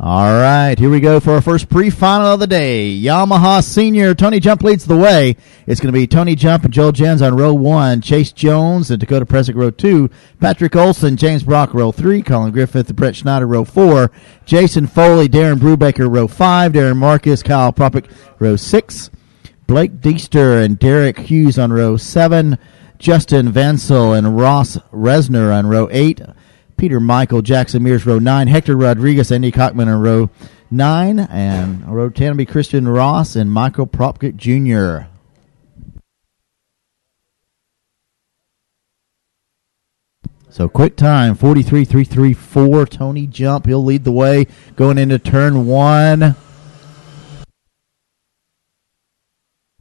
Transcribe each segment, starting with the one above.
All right, here we go for our first pre-final of the day. Yamaha Senior, Tony Jump leads the way. It's going to be Tony Jump and Joel Jens on row 1, Chase Jones and Dakota Presick row 2, Patrick Olson, James Brock row 3, Colin Griffith and Brett Schneider row 4, Jason Foley, Darren Brubaker row 5, Darren Marcus, Kyle Propick row 6, Blake Deester and Derek Hughes on row 7, Justin Vansel and Ross Resner on row 8, Peter Michael, Jackson Mears, row 9. Hector Rodriguez, Andy Cockman on row 9. And row 10 will be Christian Ross and Michael Propkett Jr. So quick time, 43.334. Tony Jump, he'll lead the way going into turn 1.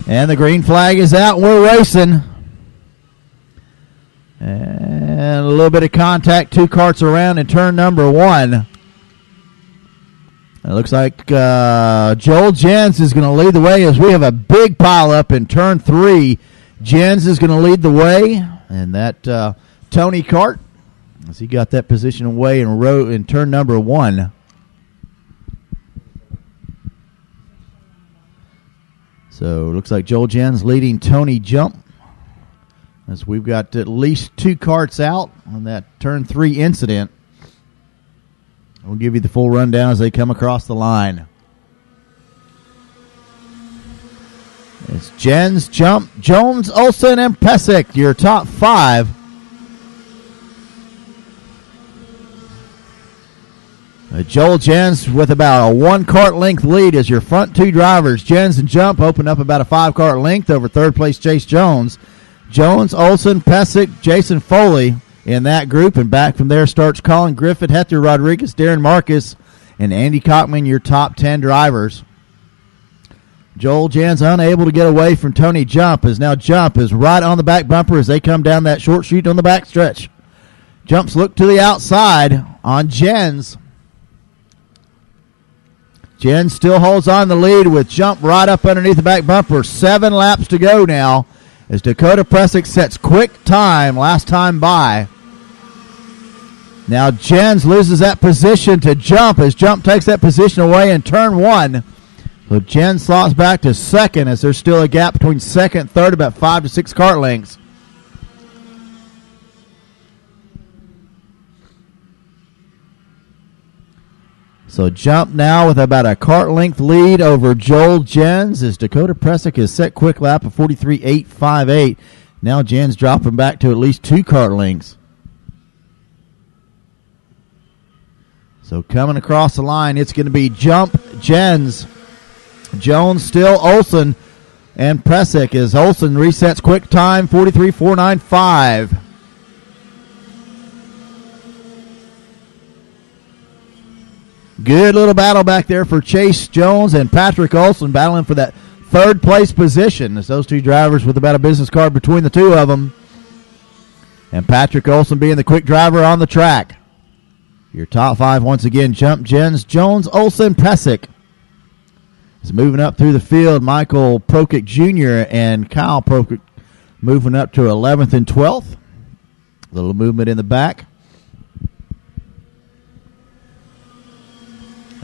And the green flag is out. We're racing. And a little bit of contact, 2 carts around in turn number 1. It looks like Joel Jens is going to lead the way as we have a big pile up in turn 3. Jens is going to lead the way, and that Tony cart, as he got that position away in turn number 1. So it looks like Joel Jens leading Tony Jump, as we've got at least 2 carts out on that turn 3 incident. We'll give you the full rundown as they come across the line. It's Jens, Jump, Jones, Olson, and Pesick, your top 5. Joel Jens with about a 1-cart length lead as your front 2 drivers. Jens and Jump open up about a 5-cart length over third place Chase Jones. Jones, Olson, Pesick, Jason Foley in that group, and back from there starts Colin Griffith, Hector Rodriguez, Darren Marcus, and Andy Cockman, your top 10 drivers. Joel Jens unable to get away from Tony Jump, as now Jump is right on the back bumper as they come down that short chute on the back stretch. Jumps look to the outside on Jens. Jens still holds on the lead with Jump right up underneath the back bumper. 7 laps to go now, as Dakota Presick sets quick time last time by. Now Jens loses that position to Jump as Jump takes that position away in turn 1. So Jens slots back to second as there's still a gap between second and third, about 5 to 6 cart lengths. So Jump now with about a cart length lead over Joel Jens as Dakota Presick has set quick lap of 43.858. Now Jens dropping back to at least 2 cart lengths. So coming across the line, it's going to be Jump, Jens, Jones still, Olson, and Presick as Olson resets quick time, 43.495. Good little battle back there for Chase Jones and Patrick Olson battling for that third place position. As those 2 drivers with about a business card between the 2 of them. And Patrick Olson being the quick driver on the track. Your top 5 once again, Jump, Jens, Jones, Olson, Presick. Is moving up through the field. Michael Prokic Jr. and Kyle Prokic moving up to 11th and 12th. Little movement in the back.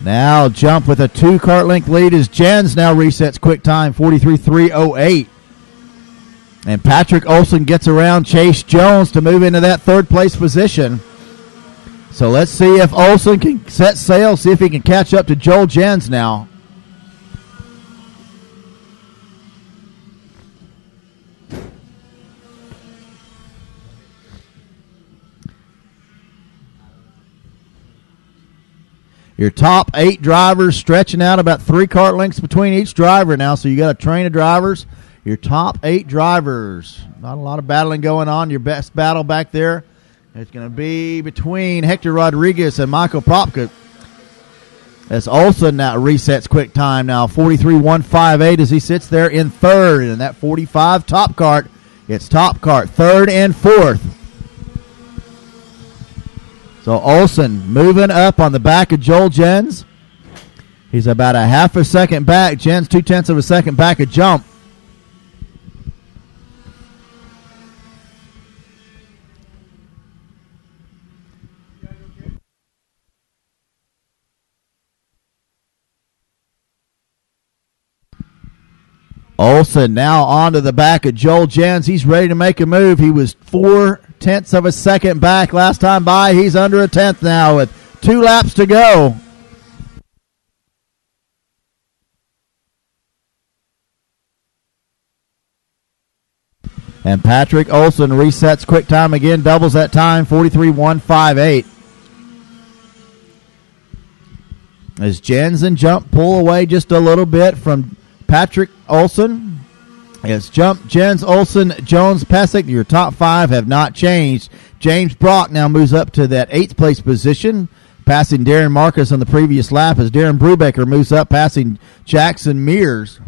Now Jump with a 2-cart length lead as Jens now resets quick time, 43.308. And Patrick Olson gets around Chase Jones to move into that third place position. So let's see if Olson can set sail, see if he can catch up to Joel Jens now. Your top 8 drivers stretching out about 3 cart lengths between each driver now, so you got a train of drivers. Your top 8 drivers. Not a lot of battling going on. Your best battle back there is going to be between Hector Rodriguez and Michael Propkett. As Olson now resets quick time now, 43.158 as he sits there in third. And that 45 top cart, it's top cart, third and fourth. So Olson moving up on the back of Joel Jens. He's about a half a second back. Jens 0.2 of a second back of Jump. Olson now onto the back of Joel Jens. He's ready to make a move. He was 0.4 of a second back last time by. He's under a tenth now with 2 laps to go. And Patrick Olson resets quick time again, doubles that time, 43.158. As Jens and Jump pull away just a little bit from Patrick Olson. It's Jump, Jens, Olson, Jones, Pesic. Your top 5 have not changed. James Brock now moves up to that 8th place position, passing Darren Marcus on the previous lap as Darren Brubaker moves up, passing Jackson Mears.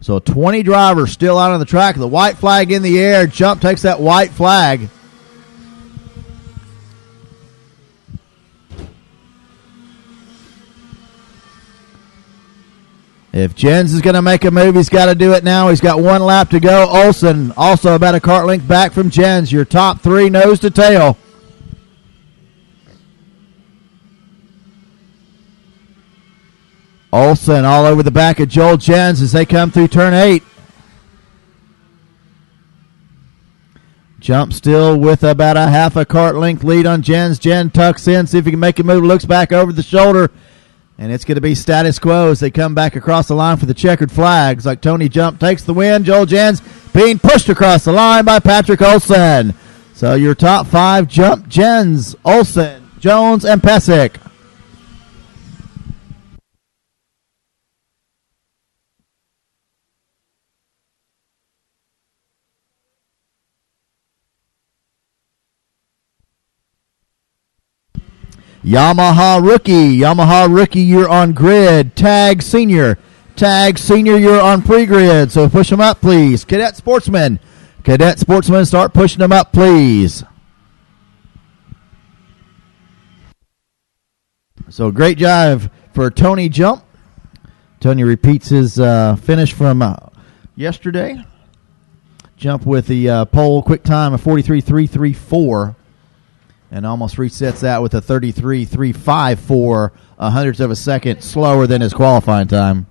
So 20 drivers still out on the track. The white flag in the air. Jump takes that white flag. If Jens is going to make a move, he's got to do it now. He's got 1 lap to go. Olson also about a kart length back from Jens. Your top 3 nose to tail. Olson all over the back of Joel Jens as they come through turn 8. Jump still with about a half a kart length lead on Jens. Jen tucks in, see if he can make a move, looks back over the shoulder, and it's going to be status quo as they come back across the line for the checkered flags. Like Tony Jump takes the win. Joel Jens being pushed across the line by Patrick Olson. So your top 5, Jump, Jens, Olson, Jones, and Pesic. Yamaha rookie, you're on grid. Tag senior, you're on pre-grid. So push them up, please. Cadet Sportsman, start pushing them up, please. So great job for Tony Jump. Tony repeats his finish from yesterday. Jump with the pole quick time of 43.334. And almost resets that with a 33.354, a hundredth of a second slower than his qualifying time.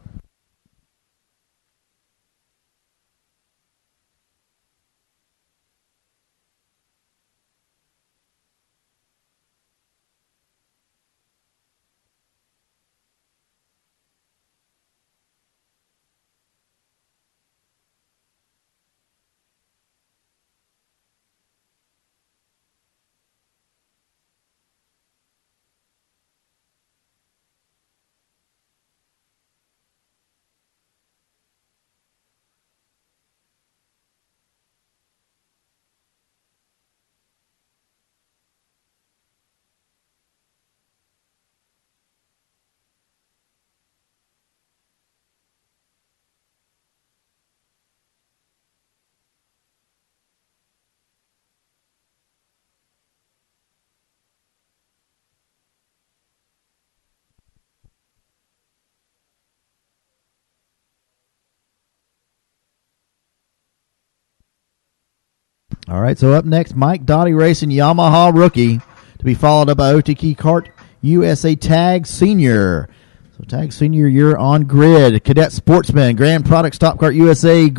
All right, so up next, Mike Dottie Racing Yamaha rookie, to be followed up by OTK Kart USA Tag Senior. So Tag Senior, you're on grid. Cadet Sportsman, Grand Products Top Kart USA.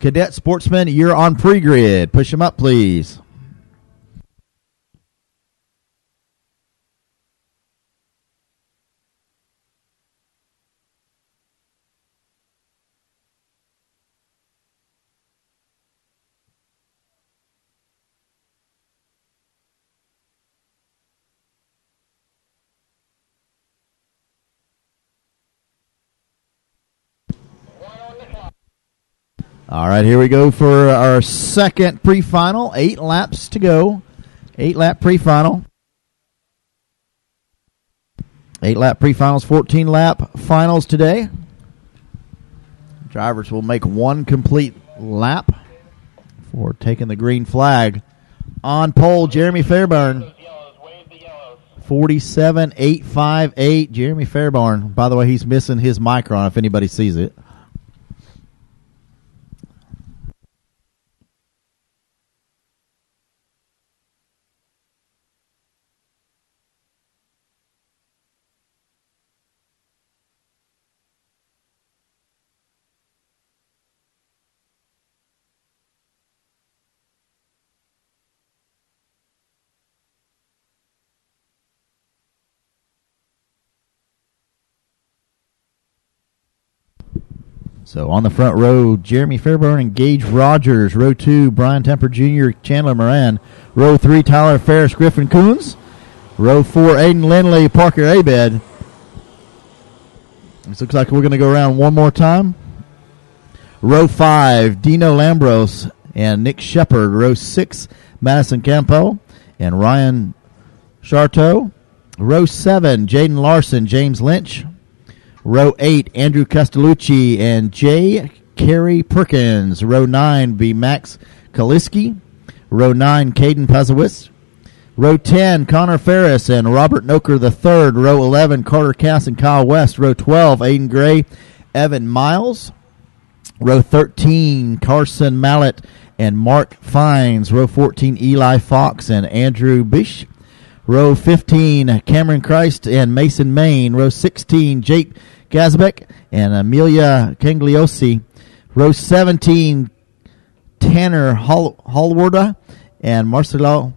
Cadet Sportsman, you're on pre-grid. Push them up, please. All right, here we go for our second pre-final. 8 laps to go. 8-lap pre-final. 8-lap pre-finals, 14-lap finals today. Drivers will make 1 complete lap for taking the green flag. On pole, Jeremy Fairbairn. 47.858. Jeremy Fairbairn. By the way, he's missing his micron if anybody sees it. So on the front row, Jeremy Fairburn and Gage Rogers. Row 2, Brian Temper Jr., Chandler Moran. Row 3, Tyler Ferris, Griffin Coons. Row 4, Aiden Lindley, Parker Abed. This looks like we're going to go around one more time. Row 5, Dino Lambros and Nick Shepard. Row 6, Madison Campo and Ryan Charteau. Row 7, Jaden Larson, James Lynch. Row 8, Andrew Castellucci and J. Carey Perkins. Row 9 be Max Kaliski. Row 9, Caden Pazowitz. Row 10, Connor Ferris and Robert Noker III. Row 11, Carter Cass and Kyle West. Row 12, Aiden Gray, Evan Miles. Row 13, Carson Mallett and Mark Fines. Row 14, Eli Fox and Andrew Bish. Row 15, Cameron Christ and Mason Main. Row 16, Jake Gazbeck and Amelia Cangliosi. Row 17, Tanner Hallwarda and Marcelo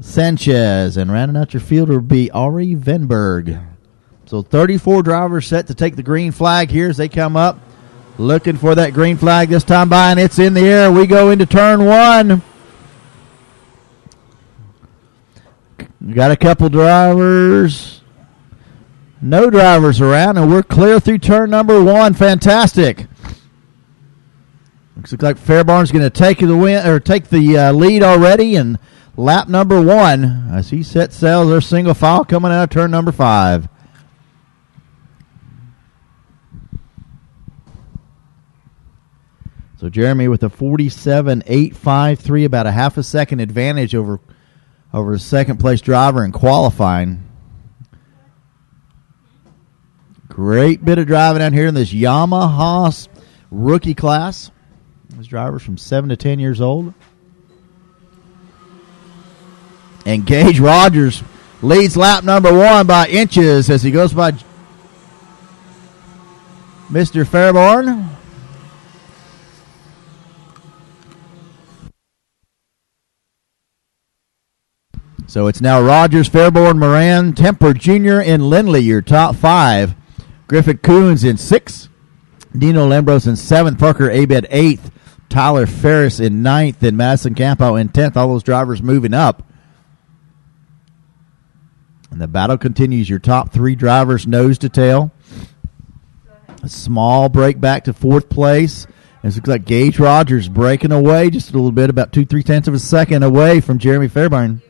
Sanchez. And rounding out your field will be Ari Venberg. So 34 drivers set to take the green flag here as they come up. Looking for that green flag this time by, and it's in the air. We go into turn 1. Got a couple drivers. No drivers around, and we're clear through turn number 1. Fantastic. Looks like Fairbairn's going to take the win or take the lead already in lap number 1 as he sets sail. Their single file coming out of turn number 5. So Jeremy with a 47.853, about a half a second advantage over the second place driver in qualifying. Great bit of driving down here in this Yamaha rookie class. These drivers from 7 to 10 years old. And Gage Rogers leads lap number 1 by inches as he goes by Mr. Fairbairn. So it's now Rogers, Fairbairn, Moran, Temper Jr., and Lindley, your top 5. Griffith Coons in 6th. Dino Lambros in 7th. Parker Abed 8th. Tyler Ferris in 9th. And Madison Campo in 10th. All those drivers moving up. And the battle continues. Your top 3 drivers nose to tail. A small break back to 4th place. It looks like Gage Rogers breaking away just a little bit, about 2-3 tenths of a second away from Jeremy Fairbairn.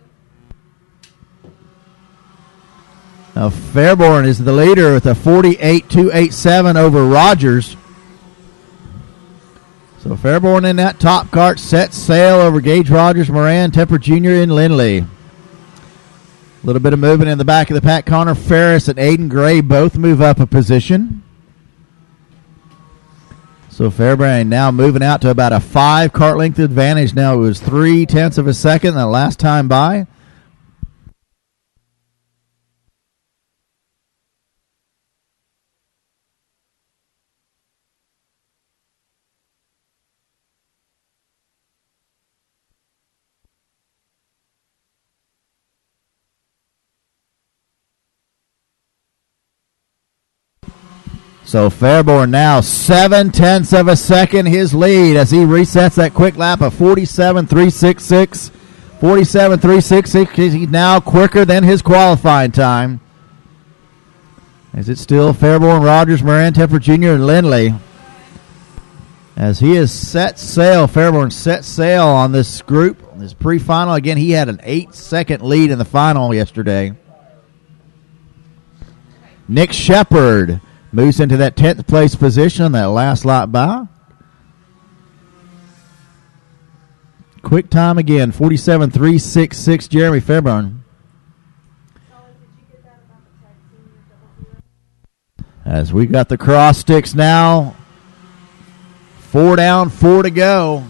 Now Fairbairn is the leader with a 48.287 over Rogers. So Fairbairn in that top cart sets sail over Gage Rogers, Moran, Temper Jr., and Lindley. A little bit of movement in the back of the pack. Connor Ferris and Aiden Gray both move up a position. So Fairbairn now moving out to about a 5 cart length advantage. Now it was 3 tenths of a second the last time by. So Fairbairn now 7 tenths of a second his lead as he resets that quick lap of 47.366. 47.366. He's now quicker than his qualifying time. As it's still Fairbairn, Rogers, Moran, Temper Jr., and Lindley. As he has set sail, Fairbairn set sail on this group, this pre-final. Again, he had an 8-second lead in the final yesterday. Nick Shepard moves into that 10th place position on that last lap by. Quick time again, 47.366, Jeremy Fairbairn. As we got the cross sticks now. 4 down, 4 to go.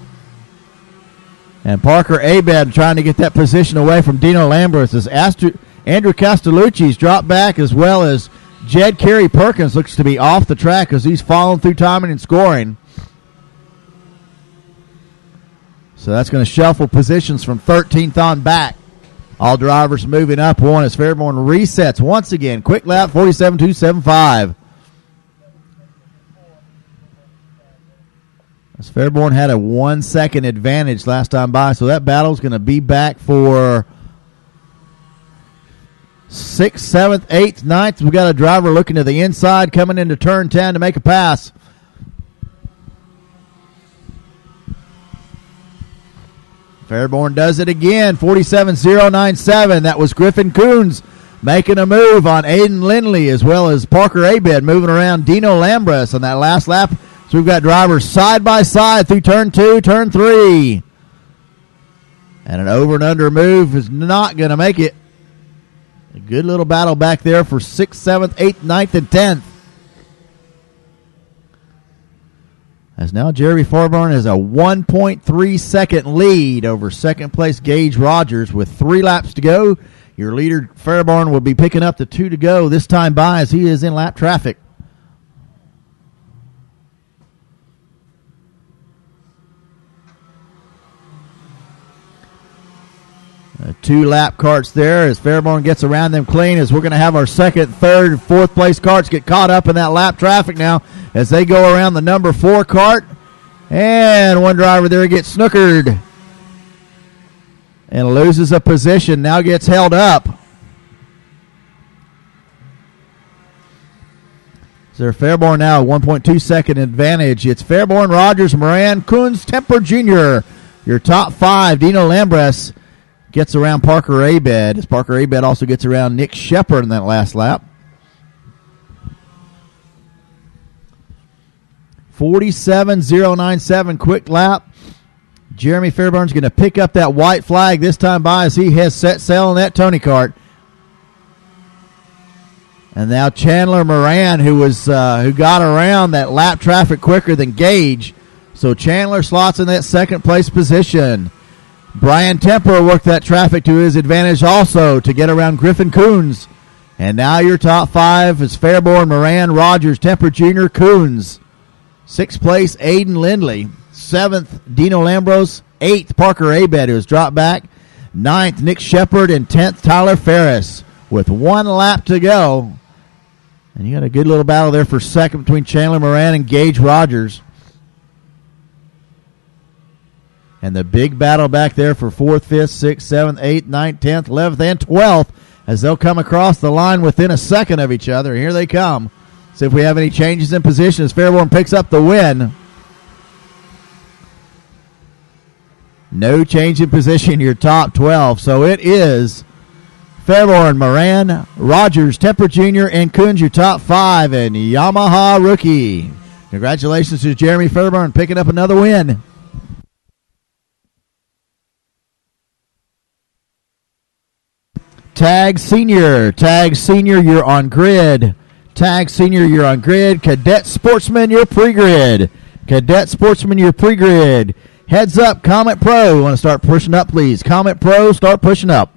And Parker Abed trying to get that position away from Dino Lambros as Andrew Castellucci's dropped back, as well as Jed Carey Perkins looks to be off the track as he's falling through timing and scoring. So that's going to shuffle positions from 13th on back. All drivers moving up one as Fairbairn resets once again. Quick lap, 47.275. As Fairborn had a 1 second advantage last time by, so that battle's going to be back for 6th, 7th, 8th, 9th. We've got a driver looking to the inside, coming into turn 10 to make a pass. Fairborn does it again, 47.097. That was Griffin Coons making a move on Aiden Lindley, as well as Parker Abed moving around Dino Lambras on that last lap. So we've got drivers side by side through turn 2, turn 3. And an over and under move is not going to make it. A good little battle back there for 6th, 7th, 8th, 9th, and 10th. As now Jeremy Fairborn has a 1.3 second lead over second place Gage Rogers with 3 laps to go. Your leader Fairborn will be picking up the 2 to go this time by as he is in lap traffic. Two lap carts there as Fairborn gets around them clean, as we're going to have our 2nd, 3rd, 4th place carts get caught up in that lap traffic now as they go around the number 4 cart. And one driver there gets snookered and loses a position, now gets held up. So Fairborn now a 1.2 second advantage. It's Fairborn, Rogers, Moran, Coons, Temper Jr. Your top 5. Dino Lambras gets around Parker Abed, as Parker Abed also gets around Nick Shepard in that last lap. 47.097 quick lap. Jeremy Fairborn's going to pick up that white flag this time by as he has set sail in that Tony kart. And now Chandler Moran, who got around that lap traffic quicker than Gage. So Chandler slots in that 2nd place position. Brian Temper worked that traffic to his advantage also to get around Griffin Coons. And now your top 5 is Fairborn, Moran, Rogers, Temper Jr., Coons. 6th place, Aiden Lindley. 7th, Dino Lambros. 8th, Parker Abed, who has dropped back. 9th, Nick Shepard. And 10th, Tyler Ferris. With 1 lap to go. And you got a good little battle there for 2nd between Chandler Moran and Gage Rogers. And the big battle back there for 4th, 5th, 6th, 7th, 8th, 9th, 10th, 11th, and 12th as they'll come across the line within a second of each other. Here they come. See if we have any changes in position as Fairborn picks up the win. No change in position, your top 12. So it is Fairborn, Moran, Rogers, Temper Jr., and Coons, your top 5, and Yamaha rookie. Congratulations to Jeremy Fairborn picking up another win. Tag Senior, you're on grid. Tag Senior, you're on grid. Cadet Sportsman, you're pre-grid. Cadet Sportsman, you're pre-grid. Heads up, Comet Pro. You want to start pushing up, please. Comet Pro, start pushing up.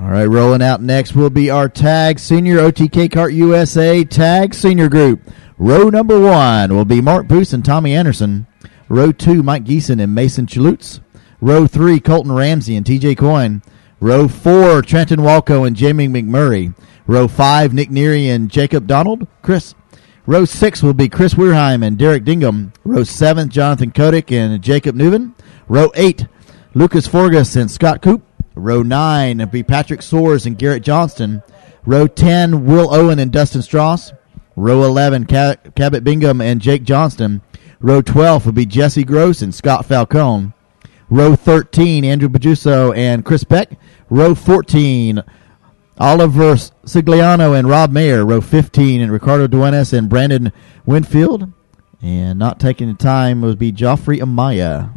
All right, rolling out next will be our Tag Senior OTK Kart USA Tag Senior Group. Row number 1 will be Mark Boos and Tommy Anderson. Row 2, Mike Geeson and Mason Chalutz. Row 3, Colton Ramsey and TJ Coyne. Row 4, Trenton Walco and Jamie McMurray. Row 5, Nick Neary and Jacob Donald. Row 6 will be Chris Weirheim and Derek Dingham. Row 7, Jonathan Kotick and Jacob Newman. Row 8, Lucas Forgas and Scott Coop. Row 9 will be Patrick Soares and Garrett Johnston. Row 10, Will Owen and Dustin Strauss. Row 11, Cabot Bingham and Jake Johnston. Row 12 will be Jesse Gross and Scott Falcone. Row 13, Andrew Bajuso and Chris Beck. Row 14, Oliver Sigliano and Rob Mayer. Row 15, and Ricardo Duenas and Brandon Winfield. And not taking the time would be Joffrey Amaya.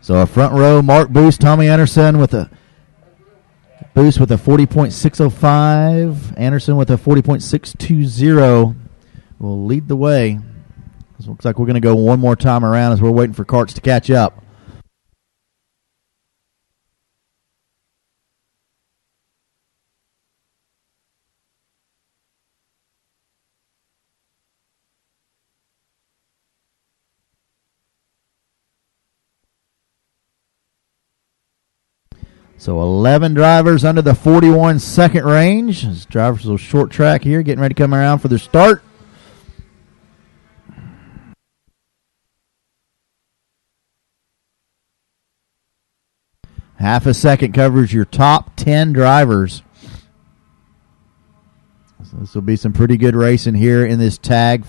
So a front row, Mark Boost, Tommy Anderson with a Boost with a 40.605. Anderson with a 40.620 will lead the way. This looks like we're going to go one more time around as we're waiting for carts to catch up. So 11 drivers under the 41 second range. As drivers will short track here, getting ready to come around for their start. Half a second covers your top 10 drivers. So this will be some pretty good racing here in this tag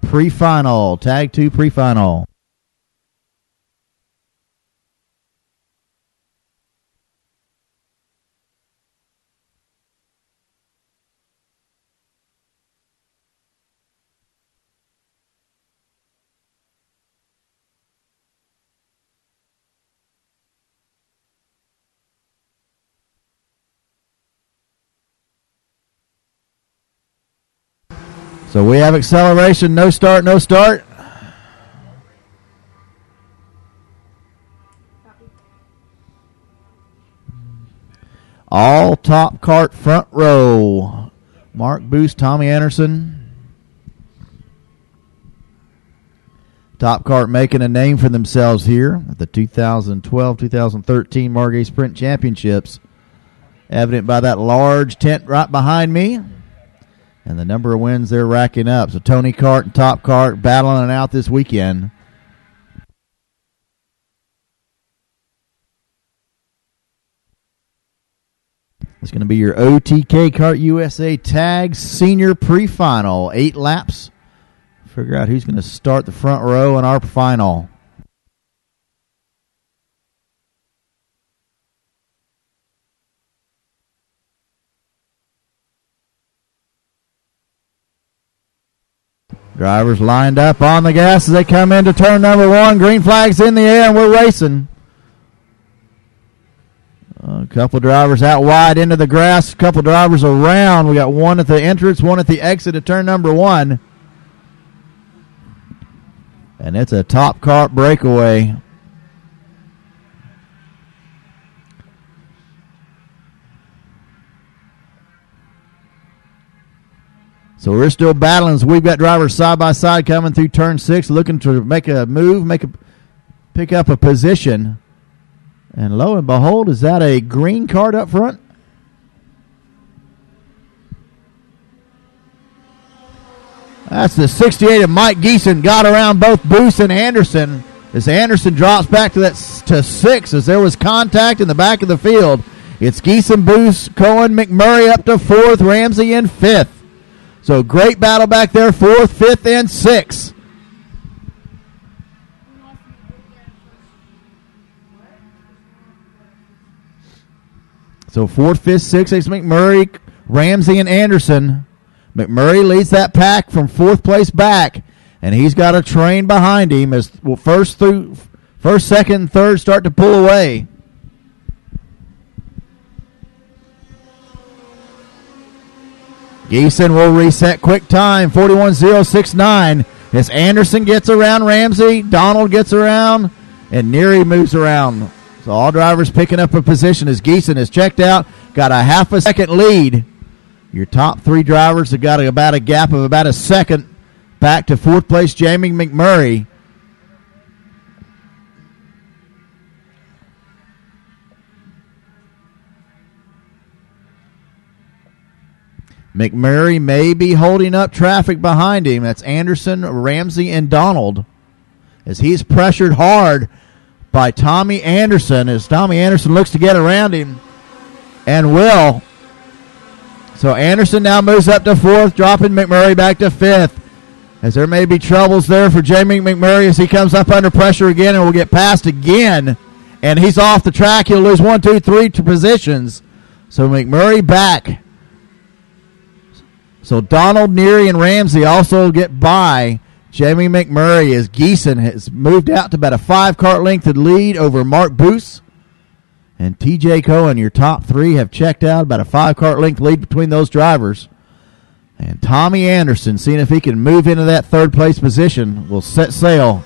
pre-final, tag 2 pre-final. So we have acceleration, no start, no start. All top cart front row. Mark Boost, Tommy Anderson. Top cart making a name for themselves here at the 2012-2013 Margay Sprint Championships. Evident by that large tent right behind me. And the number of wins they're racking up. So Tony Cart and Top Cart battling it out this weekend. It's going to be your OTK Kart USA Tag Senior Pre-Final. 8 laps. Figure out who's going to start the front row in our final. Drivers lined up on the gas as they come into turn number 1. Green flag's in the air, and we're racing. A couple drivers out wide into the grass, a couple drivers around. We got one at the entrance, one at the exit of turn number 1. And it's a top cart breakaway. So we're still battling as we've got drivers side by side coming through turn 6, looking to make a move, pick up a position. And lo and behold, is that a green card up front? That's the 68 of Mike Geeson. Got around both Boost and Anderson. As Anderson drops back to 6 as there was contact in the back of the field. It's Geeson, Boost, Cohen, McMurray up to 4th, Ramsey in 5th. So great battle back there, 4th, 5th, and 6th. So 4th, 5th, 6th, it's McMurray, Ramsey, and Anderson. McMurray leads that pack from 4th place back, and he's got a train behind him as first, second, and third start to pull away. Geeson will reset quick time, 41.069. As Anderson gets around Ramsey, Donald gets around, and Neary moves around. So all drivers picking up a position as Geeson is checked out. Got a half a second lead. Your top three drivers have got about a gap of about a second back to fourth place Jamie McMurray. McMurray may be holding up traffic behind him. That's Anderson, Ramsey, and Donald. As he's pressured hard by Tommy Anderson. As Tommy Anderson looks to get around him and will. So Anderson now moves up to fourth, dropping McMurray back to fifth. As there may be troubles there for Jamie McMurray as he comes up under pressure again and will get passed again. And he's off the track. He'll lose 1, 2, 3 positions. So McMurray back. So Donald, Neary, and Ramsey also get by Jamie McMurray as Geeson has moved out to about a 5-car length lead over Mark Boos. And TJ Cohen, your top three, have checked out about a 5-car length lead between those drivers. And Tommy Anderson, seeing if he can move into that third place position, will set sail.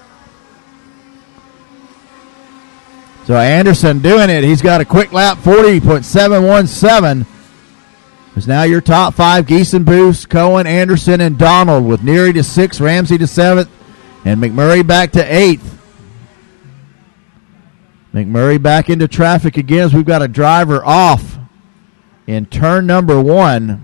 So Anderson doing it. He's got a quick lap, 40.717. Is now your top five: Geeson, Boos, Cohen, Anderson, and Donald, with Neary to 6th, Ramsey to 7th, and McMurray back to 8th. McMurray back into traffic again as we've got a driver off in turn number 1.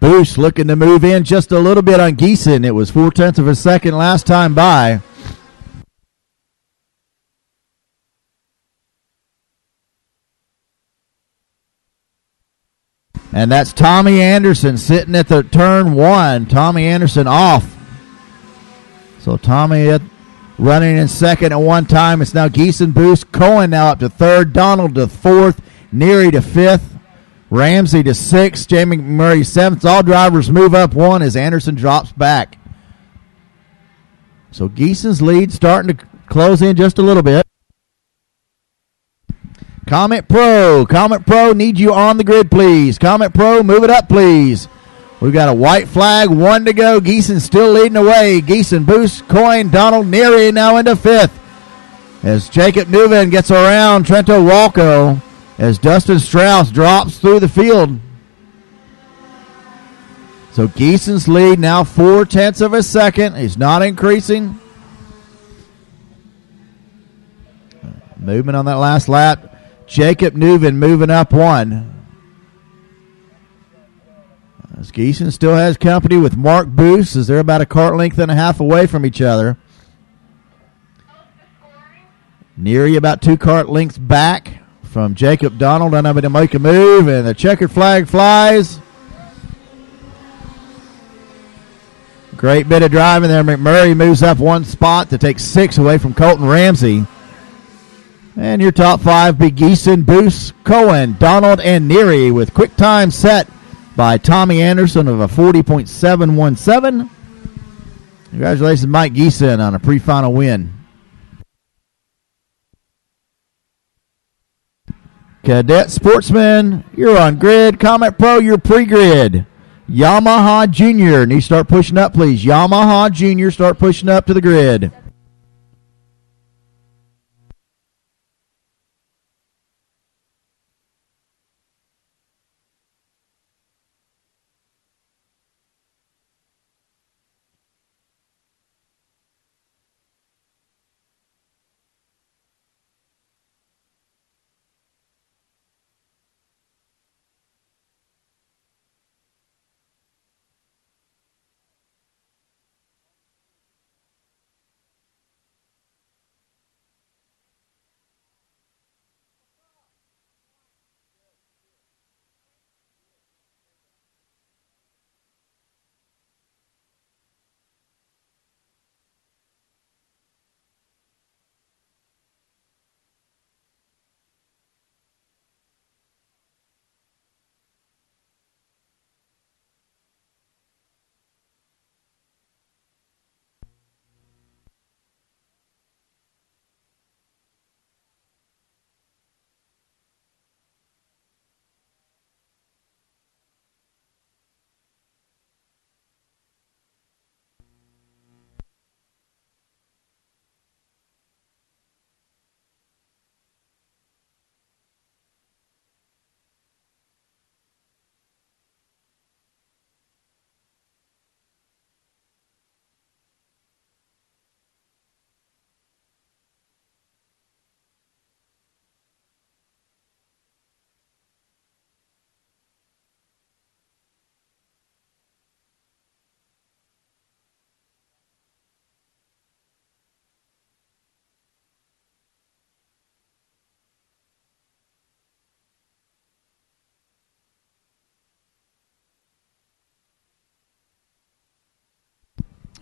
Boos looking to move in just a little bit on Geeson. It was 0.4 of a second last time by. And that's Tommy Anderson sitting at the turn 1. Tommy Anderson off. So Tommy running in second at one time. It's now Geeson, Boos, Cohen now up to 3rd, Donald to 4th, Neary to 5th. Ramsey to 6th, Jamie McMurray 7th. All drivers move up 1 as Anderson drops back. So Geeson's lead starting to close in just a little bit. Comet Pro need you on the grid, please. Comet Pro, move it up, please. We've got a white flag, 1 to go. Geeson still leading away. Geeson, Boos, Coyne, Donald, Neary now into 5th. As Jacob Newman gets around Trento Walco. As Dustin Strauss drops through the field. So Geeson's lead now 0.4 of a second. He's not increasing. Movement on that last lap. Jacob Newman moving up 1. As Geeson still has company with Mark Boos as they're about a car length and a half away from each other. Neary about 2 car lengths back from Jacob Donald, unable to make a move, and the checkered flag flies. Great bit of driving there. McMurray moves up 1 spot to take 6 away from Colton Ramsey. And your top 5 be Geeson, Boos, Cohen, Donald, and Neary, with quick time set by Tommy Anderson of a 40.717. Congratulations, Mike Geeson, on a pre-final win. Cadet Sportsman, you're on grid. Comet Pro, you're pre-grid. Yamaha Junior, need to start pushing up, please. Yamaha Junior, start pushing up to the grid.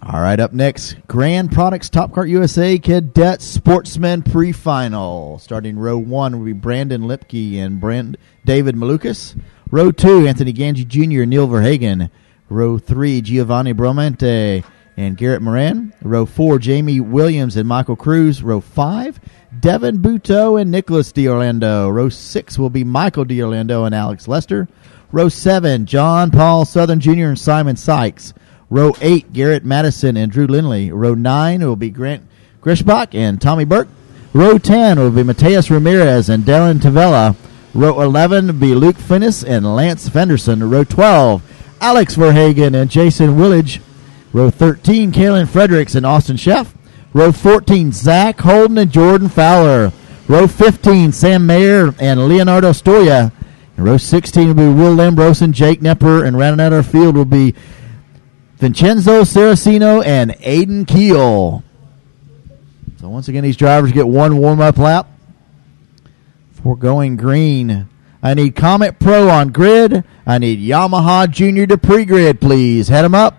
All right, up next, Grand Products Top Kart USA Cadet Sportsman Pre-Final. Starting row 1 will be Brandon Lipke and David Malukas. Row 2, Anthony Ganji Jr. and Neil Verhagen. Row 3, Giovanni Bromente and Garrett Moran. Row 4, Jamie Williams and Michael Cruz. Row 5, Devin Buteau and Nicholas DiOrlando. Row 6 will be Michael DiOrlando and Alex Lester. Row 7, John Paul Southern Jr. and Simon Sykes. Row 8, Garrett Madison and Drew Lindley. Row 9 will be Grant Grischbach and Tommy Burke. Row 10 will be Mateus Ramirez and Darren Tavella. Row 11 will be Luke Finnis and Lance Fenderson. Row 12, Alex Verhagen and Jason Willage. Row 13, Kaylin Fredericks and Austin Sheff. Row 14, Zach Holden and Jordan Fowler. Row 15, Sam Mayer and Leonardo Stoya. And row 16 will be Will Lambros and Jake Nepper. And rounding out our field will be Vincenzo Saraceno and Aiden Keel. So once again, these drivers get one warm-up lap before going green. I need Comet Pro on grid. I need Yamaha Junior to pre-grid, please. Head them up.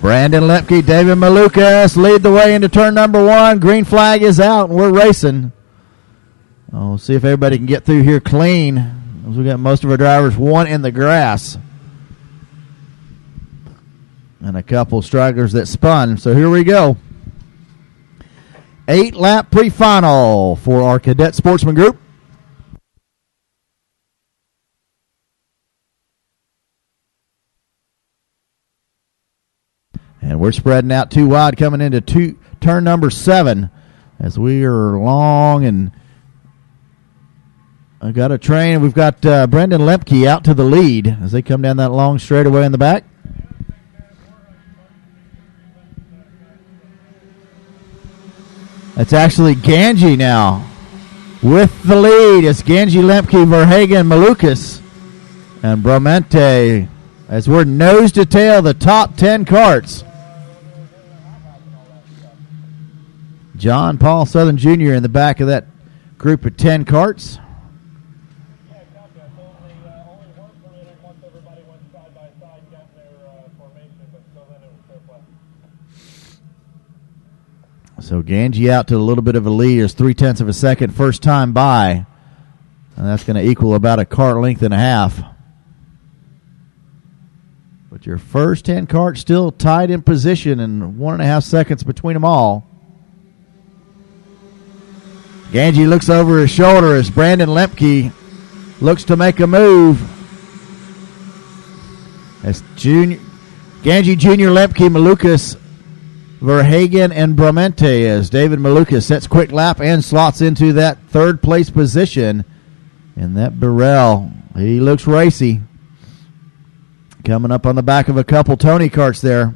Brandon Lemke, David Malukas lead the way into turn number 1. Green flag is out, and we're racing. We'll see if everybody can get through here clean, as we got most of our drivers one in the grass. And a couple stragglers that spun. So here we go. 8-lap pre-final for our Cadet Sportsman group. And we're spreading out too wide coming into turn number 7 as we are long, and I got a train. We've got Brendan Lemke out to the lead as they come down that long straightaway in the back. It's actually Ganji now with the lead. It's Ganji, Lemke, Verhagen, Malukas, and Bromente as we're nose to tail the top 10 carts. John Paul Southern Jr. in the back of that group of 10 carts. So Ganji out to a little bit of a lead. Is 0.3 of a second first time by. And that's going to equal about a cart length and a half. But your first 10 carts still tied in position and 1.5 seconds between them all. Ganji looks over his shoulder as Brandon Lemke looks to make a move. As Ganji Jr., Lemke, Malukas, Verhagen, and Bromente as David Malukas sets quick lap and slots into that third place position. And that Burrell, he looks racy. Coming up on the back of a couple Tony carts there.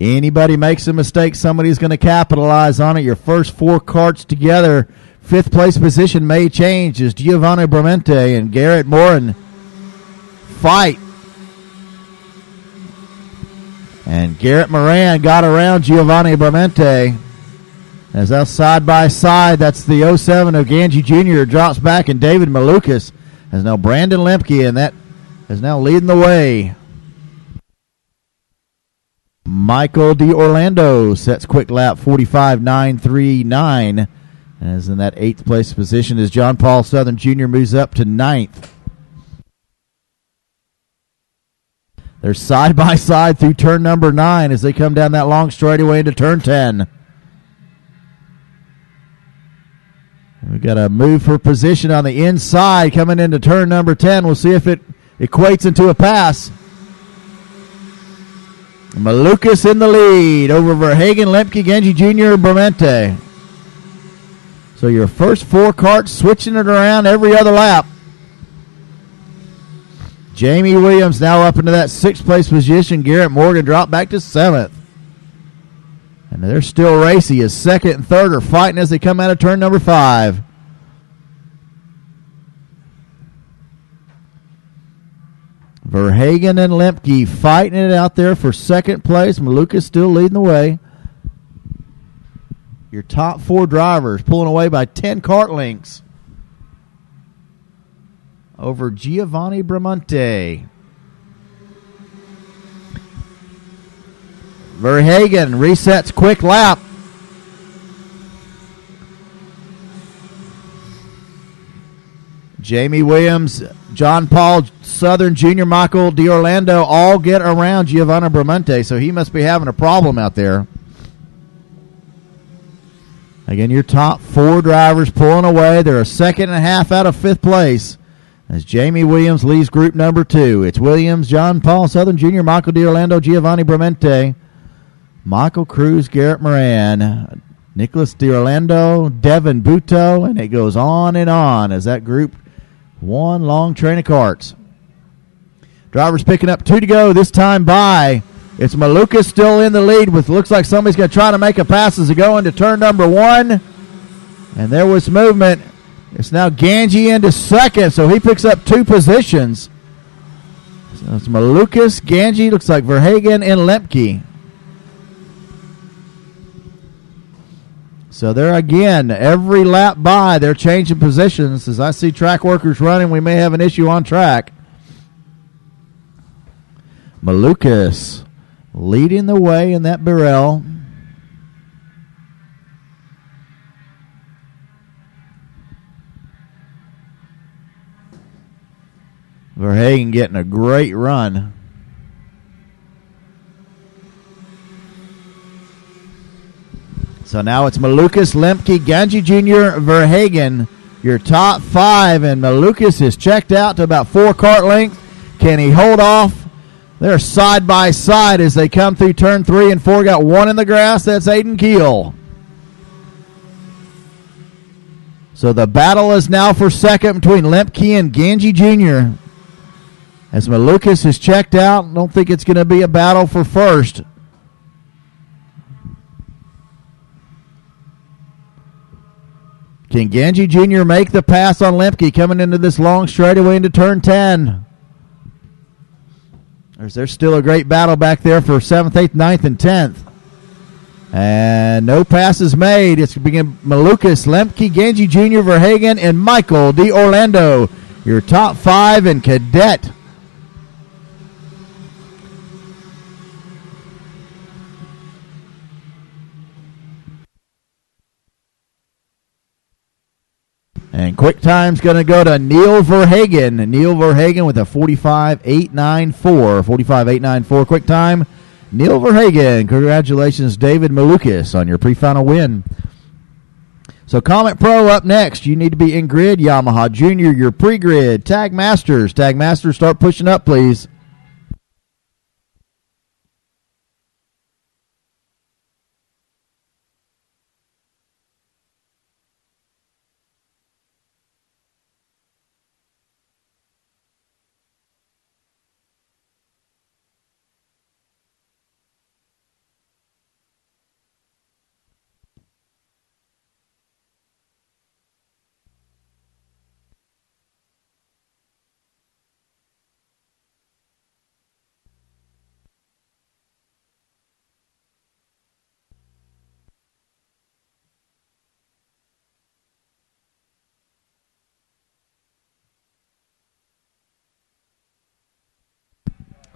Anybody makes a mistake, somebody's going to capitalize on it. Your first 4 carts together, 5th place position may change as Giovanni Bremente and Garrett Morin fight. And Garrett Moran got around Giovanni Bremente. As that's side by side, that's the 07 of Ganji Jr. drops back, and David Malukas has now Brandon Lemke, and that is now leading the way. Michael D'Orlando sets quick lap 45.939. As in that 8th place position as John Paul Southern Jr. moves up to 9th. They're side by side through turn number 9 as they come down that long straightaway into turn 10. We got a move for position on the inside coming into turn number 10. We'll see if it equates into a pass. Malukas in the lead over Verhagen, Lemke, Genji Jr., Bremente. So your first 4 carts switching it around every other lap. Jamie Williams now up into that 6th place position. Garrett Morgan dropped back to 7th. And they're still racy as 2nd and 3rd are fighting as they come out of turn number 5. Verhagen and Lemke fighting it out there for 2nd place. Malukas still leading the way. Your top 4 drivers pulling away by 10 kart lengths over Giovanni Bremente. Verhagen resets quick lap. Jamie Williams, John Paul Southern Jr., Michael D'Orlando all get around Giovanni Bremente, so he must be having a problem out there. Again, your top 4 drivers pulling away. They're a 2.5 out of 5th place as Jamie Williams leads group number 2. It's Williams, John Paul Southern Jr., Michael D'Orlando, Giovanni Bremente, Michael Cruz, Garrett Moran, Nicholas D'Orlando, Devin Buto, and it goes on as that group 1 long train of carts. Drivers picking up 2 to go, this time by. It's Malukas still in the lead with looks like somebody's going to try to make a pass as they go into turn number 1. And there was movement. It's now Ganji into 2nd, so he picks up 2 positions. So it's Malukas, Ganji, looks like Verhagen, and Lemke. So there again, every lap by, they're changing positions. As I see track workers running, we may have an issue on track. Malukas leading the way in that Burrell. Verhagen getting a great run. So now it's Malukas, Lemke, Ganji Jr., Verhagen, your top 5, and Malukas is checked out to about 4 kart lengths. Can he hold off? They're side by side as they come through turn 3 and 4. Got 1 in the grass. That's Aiden Keel. So the battle is now for 2nd between Lemke and Ganji Jr. As Malukas is checked out, don't think it's going to be a battle for 1st. Can Ganji Jr. make the pass on Lemke coming into this long straightaway into turn 10? There's still a great battle back there for 7th, 8th, 9th, and 10th. And no passes made. It's begin Malukas, Lemke, Ganji Jr., Verhagen, and Michael D'Orlando. Your top 5 in cadet. And quick time's going to go to Neil Verhagen. Neil Verhagen with a 45.894. 45.894 quick time. Neil Verhagen. Congratulations, David Malukas, on your pre-final win. So Comet Pro up next. You need to be in grid. Yamaha Junior, your pre-grid. Tag Masters. Tag Masters, start pushing up, please.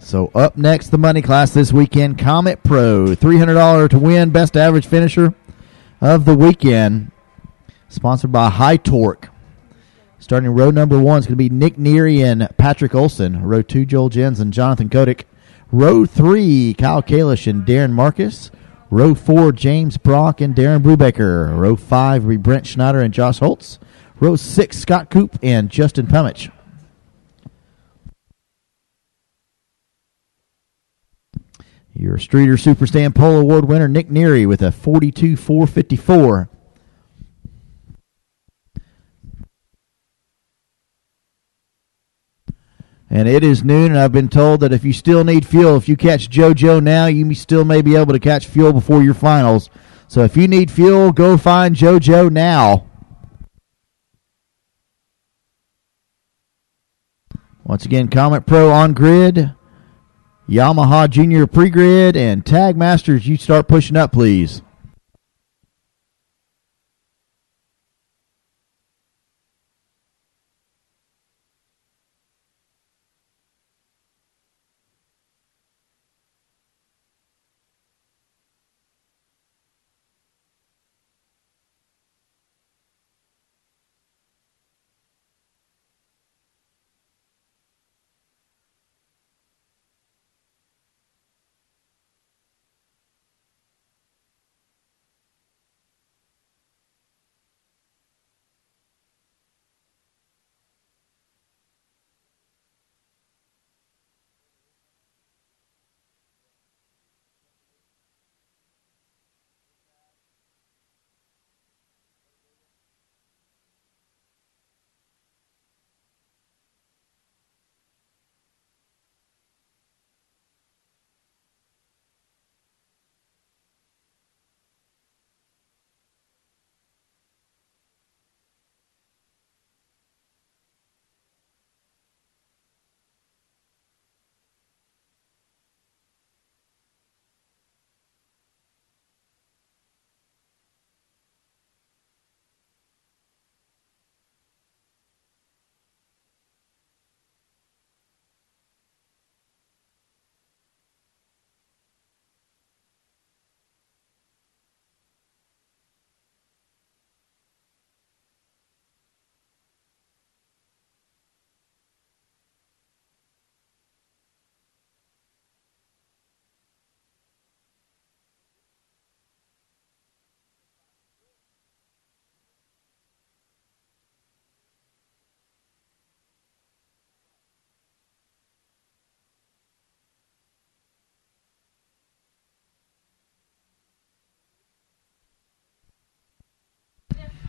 So up next, the money class this weekend, Comet Pro, $300 to win, best average finisher of the weekend, sponsored by High Torque. Starting row number 1 is going to be Nick Neary and Patrick Olson. Row 2, Joel Jens and Jonathan Kotick. Row 3, Kyle Kalish and Darren Marcus. Row 4, James Brock and Darren Brubaker. Row 5 will be Brent Schneider and Josh Holtz. Row 6, Scott Coop and Justin Pumich. Your Streeter Superstand Pole Award winner, Nick Neary, with a 42.454. And it is noon, and I've been told that if you still need fuel, if you catch JoJo now, you still may be able to catch fuel before your finals. So if you need fuel, go find JoJo now. Once again, Comet Pro on grid, Yamaha Junior pre-grid, and Tag Masters, you start pushing up, please.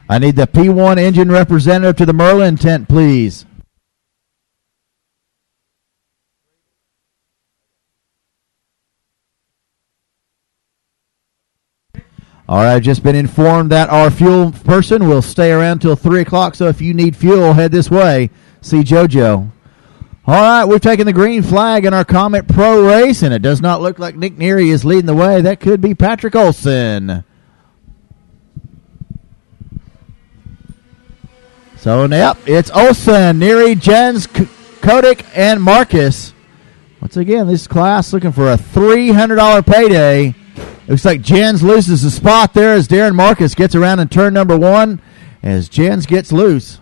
I need the P1 engine representative to the Merlin tent, please. All right, I've just been informed that our fuel person will stay around till 3 o'clock, so if you need fuel, head this way. See JoJo. All right, we've taken the green flag in our Comet Pro race, and it does not look like Nick Neary is leading the way. That could be Patrick Olson. So, yep, it's Olson, Neary, Jens, Kotick, and Marcus. Once again, this class looking for a $300 payday. Looks like Jens loses the spot there as Darren Marcus gets around in turn number 1 as Jens gets loose.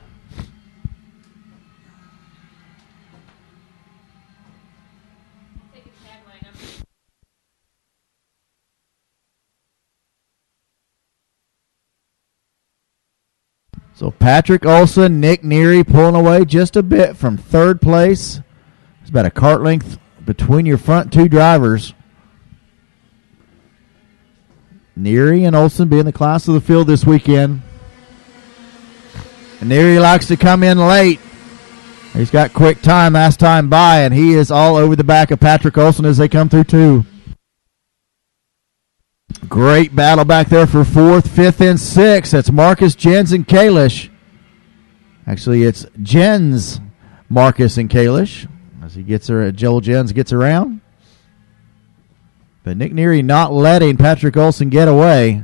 So Patrick Olson, Nick Neary pulling away just a bit from third place. It's about a cart length between your front two drivers. Neary and Olson being the class of the field this weekend. And Neary likes to come in late. He's got quick time last time by, and he is all over the back of Patrick Olson as they come through two. Great battle back there for 4th, 5th, and 6th. That's Marcus, Jens, and Kalish. Actually, it's Jens, Marcus, and Kalish as he gets her. Joel Jens gets around. But Nick Neary not letting Patrick Olson get away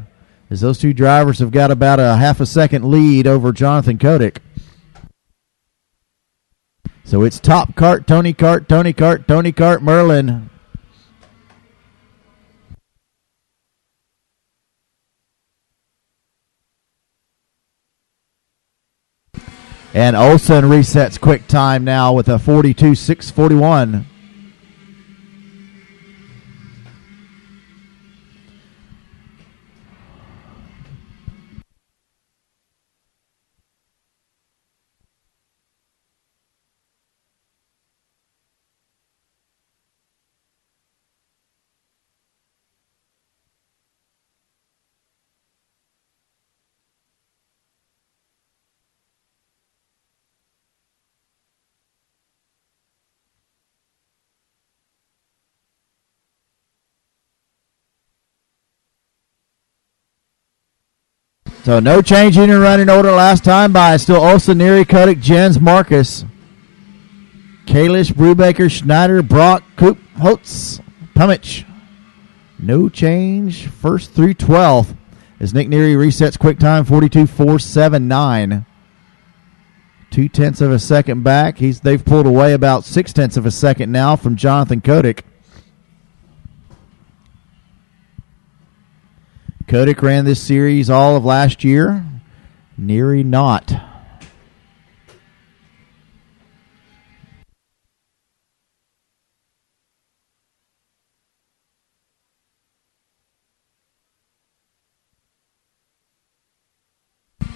as those two drivers have got about a half a second lead over Jonathan Kotick. So it's Top Cart, Tony Cart, Tony Cart, Tony Cart, Merlin. And Olson resets quick time now with a 42.641. So no change in your running order last time by. Still Olson, Neary, Kotick, Jens, Marcus, Kalish, Brubaker, Schneider, Brock, Coop, Holtz, Pummich. No change first through 12th as Nick Neary resets quick time 42.479. 0.2 of a second back. They've pulled away about 0.6 of a second now from Jonathan Kotick. Kotick ran this series all of last year. Neary not.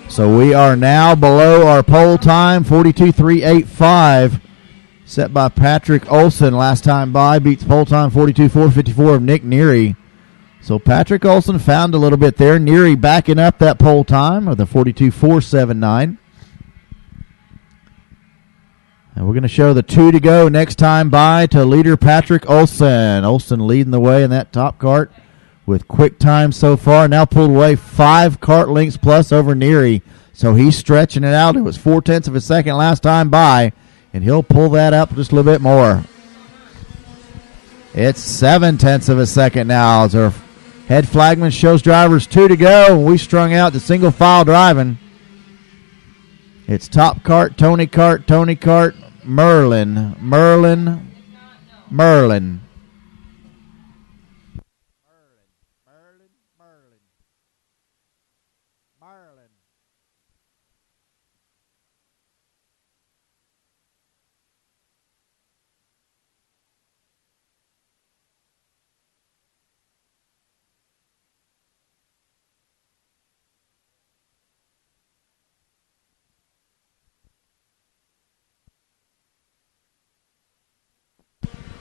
So we are now below our pole time, 42.385, set by Patrick Olson. Last time by, beats pole time 42.454 of Nick Neary. So Patrick Olson found a little bit there. Neary backing up that pole time of the 42.479. And we're going to show the 2 to go next time by to leader Patrick Olson. Olson leading the way in that top cart with quick time so far. Now pulled away 5 cart lengths plus over Neary. So he's stretching it out. It was 0.4 of a second last time by, and he'll pull that up just a little bit more. It's 0.7 of a second now as our head flagman shows drivers 2 to go, and we strung out the single file driving. It's Top Cart, Tony Cart, Tony Cart, Merlin, Merlin, Merlin.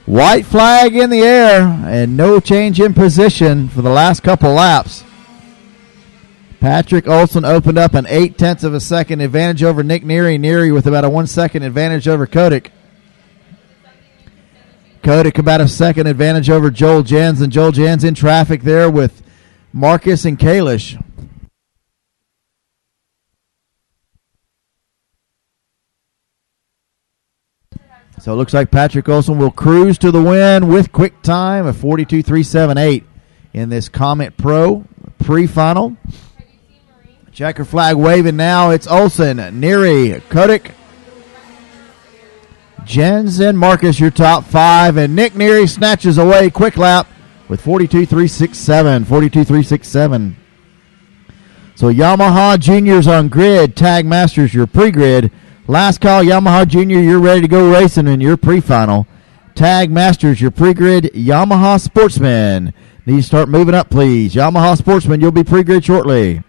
White flag in the air and no change in position for the last couple laps. Patrick Olson opened up an 0.8 of a second advantage over Nick Neary. Neary with about a 1 second advantage over Kotick. Kotick about a second advantage over Joel Jens, and Joel Jens in traffic there with Marcus and Kalish. So it looks like Patrick Olson will cruise to the win with quick time of 42.378 in this Comet Pro pre-final. Checker flag waving now. It's Olson, Neary, Kotick, Jens, and Marcus, your top 5. And Nick Neary snatches away quick lap with 42.367. 42.367. So Yamaha Juniors on grid. Tag Masters, your pre-grid. Last call, Yamaha Junior, you're ready to go racing in your pre-final. Tag Masters, your pre-grid. Yamaha Sportsman. Need to start moving up, please. Yamaha Sportsman, you'll be pre-grid shortly.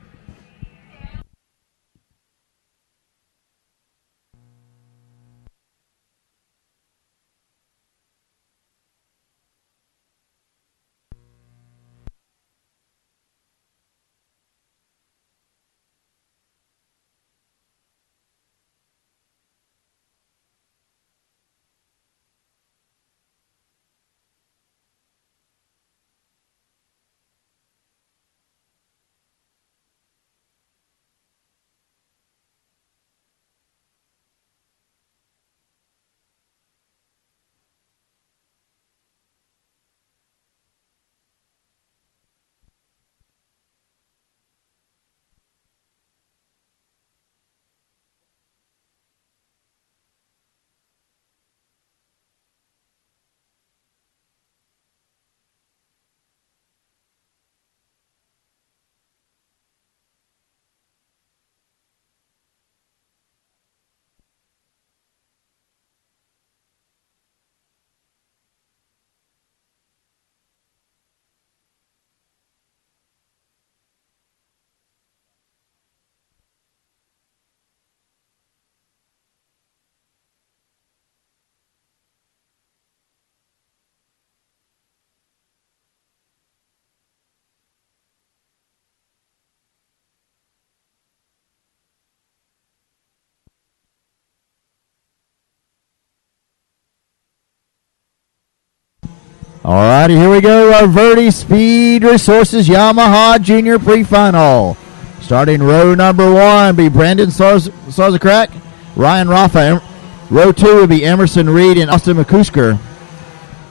All righty, here we go. Our Verde Speed Resources Yamaha Junior Pre-Final. Starting row number 1 be Brandon Sarzakrak, Ryan Rafa. Row 2 would be Emerson Reed and Austin McCusker.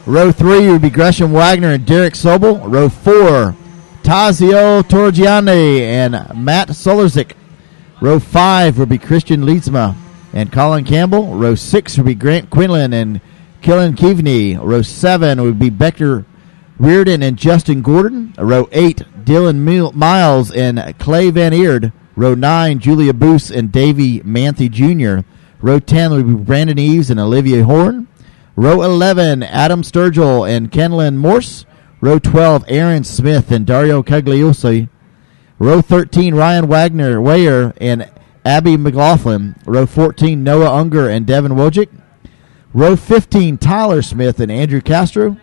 Row 3 would be Gresham Wagner and Derek Sobel. Row 4, Tazio Torgiani and Matt Solarzik. Row 5 would be Christian Leedsma and Colin Campbell. Row 6 would be Grant Quinlan and Killen Keaveney. Row 7 would be Becker Reardon and Justin Gordon. Row 8, Dylan Miles and Clay Van Eerd. Row 9, Julia Boos and Davey Manthe Jr. Row 10 would be Brandon Eves and Olivia Horn. Row 11, Adam Sturgill and Kenlyn Morse. Row 12, Aaron Smith and Dario Cagliusi. Row 13, Ryan Wayer and Abby McLaughlin. Row 14, Noah Unger and Devin Wojcik. Row 15, Tyler Smith and Andrew Castro.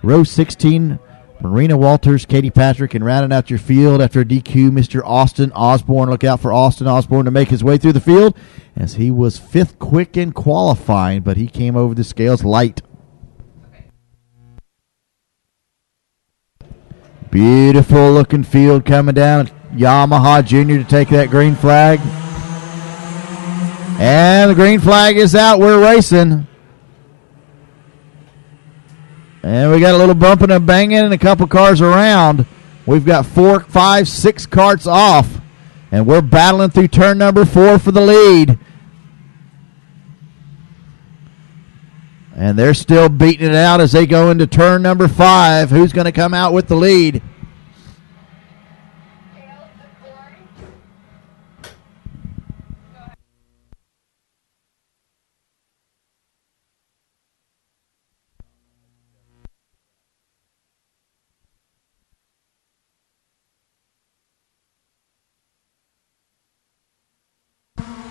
Row 16, Marina Walters, Katie Patrick, and rounding out your field after a DQ, Mr. Austin Osborne. Look out for Austin Osborne to make his way through the field, as he was 5th quick in qualifying, but he came over the scales light. Beautiful looking field coming down. Yamaha Junior to take that green flag. And the green flag is out. We're racing. And we got a little bumping and banging and a couple cars around. We've got 4, 5, 6 carts off. And we're battling through turn number 4 for the lead. And they're still beating it out as they go into turn number 5. Who's going to come out with the lead?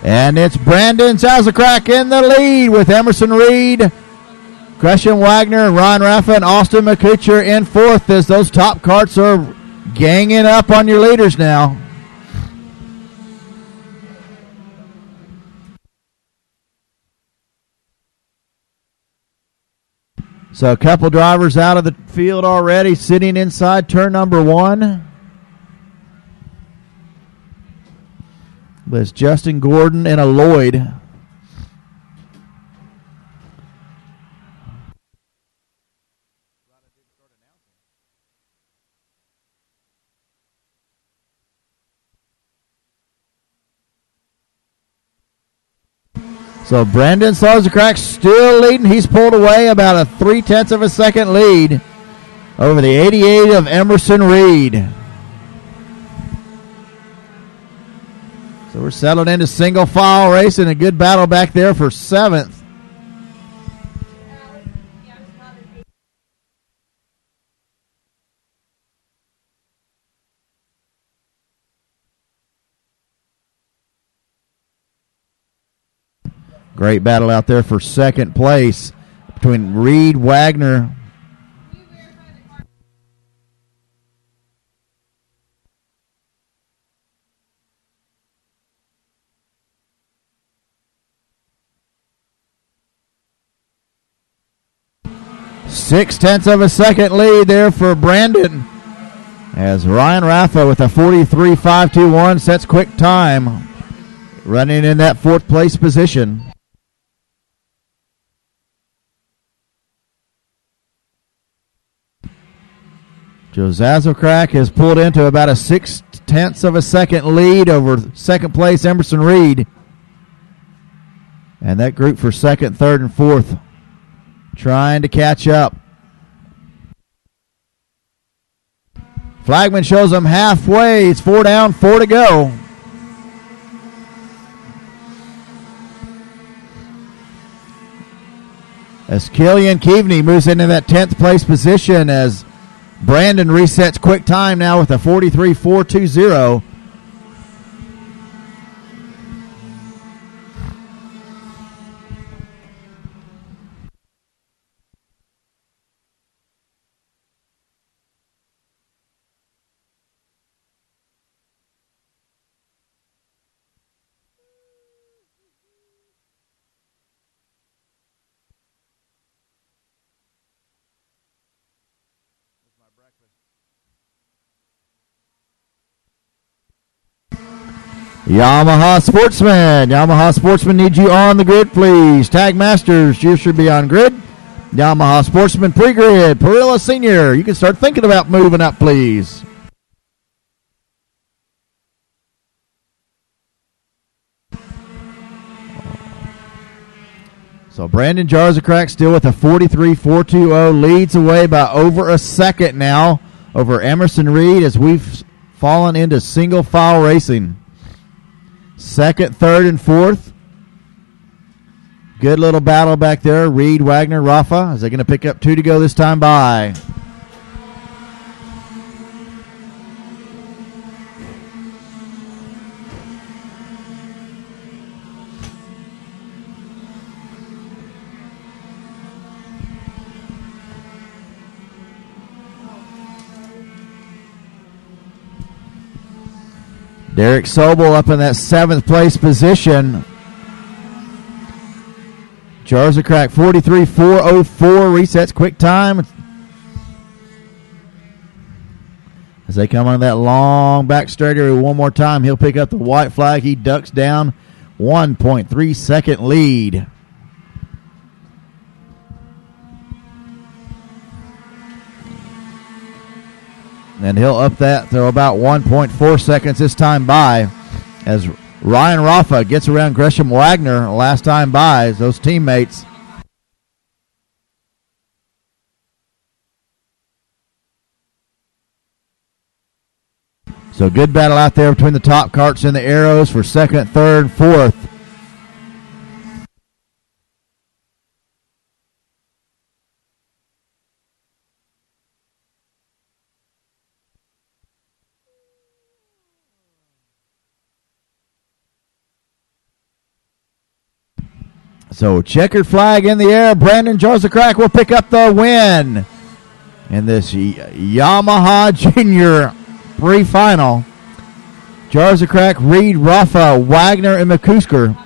And it's Brandon Sarzakrak in the lead with Emerson Reed, Gresham Wagner, and Ron Raffa, and Austin McCutcher in 4th as those top carts are ganging up on your leaders now. So a couple drivers out of the field already, sitting inside turn number 1. There's Justin Gordon and a Lloyd. So Brandon Sarzakrak still leading. He's pulled away about a 0.3 of a second lead over the 88 of Emerson Reed. So we're settled into single file racing. A good battle back there for 7th. Great battle out there for 2nd place between Reed, Wagner. Six-tenths of a second lead there for Brandon, as Ryan Raffa with a 43.521 sets quick time, running in that 4th place position. Joe Sarzakrak has pulled into about a 0.6 of a second lead over 2nd place Emerson Reed. And that group for 2nd, 3rd, and 4th trying to catch up. Flagman shows them halfway. It's 4 down, 4 to go. As Killian Keaveney moves into that 10th place position as Brandon resets quick time now with a 43.420. Yamaha Sportsman. Yamaha Sportsman needs you on the grid, please. Tag Masters, you should be on grid. Yamaha Sportsman pre-grid. Perilla Senior, you can start thinking about moving up, please. So Brandon Jarzakrak still with a 43.420, leads away by over a second now over Emerson Reed as we've fallen into single file racing. Second, third, and fourth. Good little battle back there. Reed, Wagner, Rafa. Is they going to pick up 2 to go this time by? Derek Sobel up in that 7th place position. Jarzakrak 43.404 resets quick time. As they come on that long back straightaway one more time, he'll pick up the white flag. He ducks down 1.3 second lead. And he'll up that to about 1.4 seconds this time by as Ryan Rafa gets around Gresham Wagner last time by as those teammates. So good battle out there between the top carts and the arrows for second, third, fourth. So checkered flag in the air. Brandon Jarzakrak will pick up the win in this Yamaha Junior pre-final. Jarzakrak, Reed, Rafa, Wagner, and McCusker,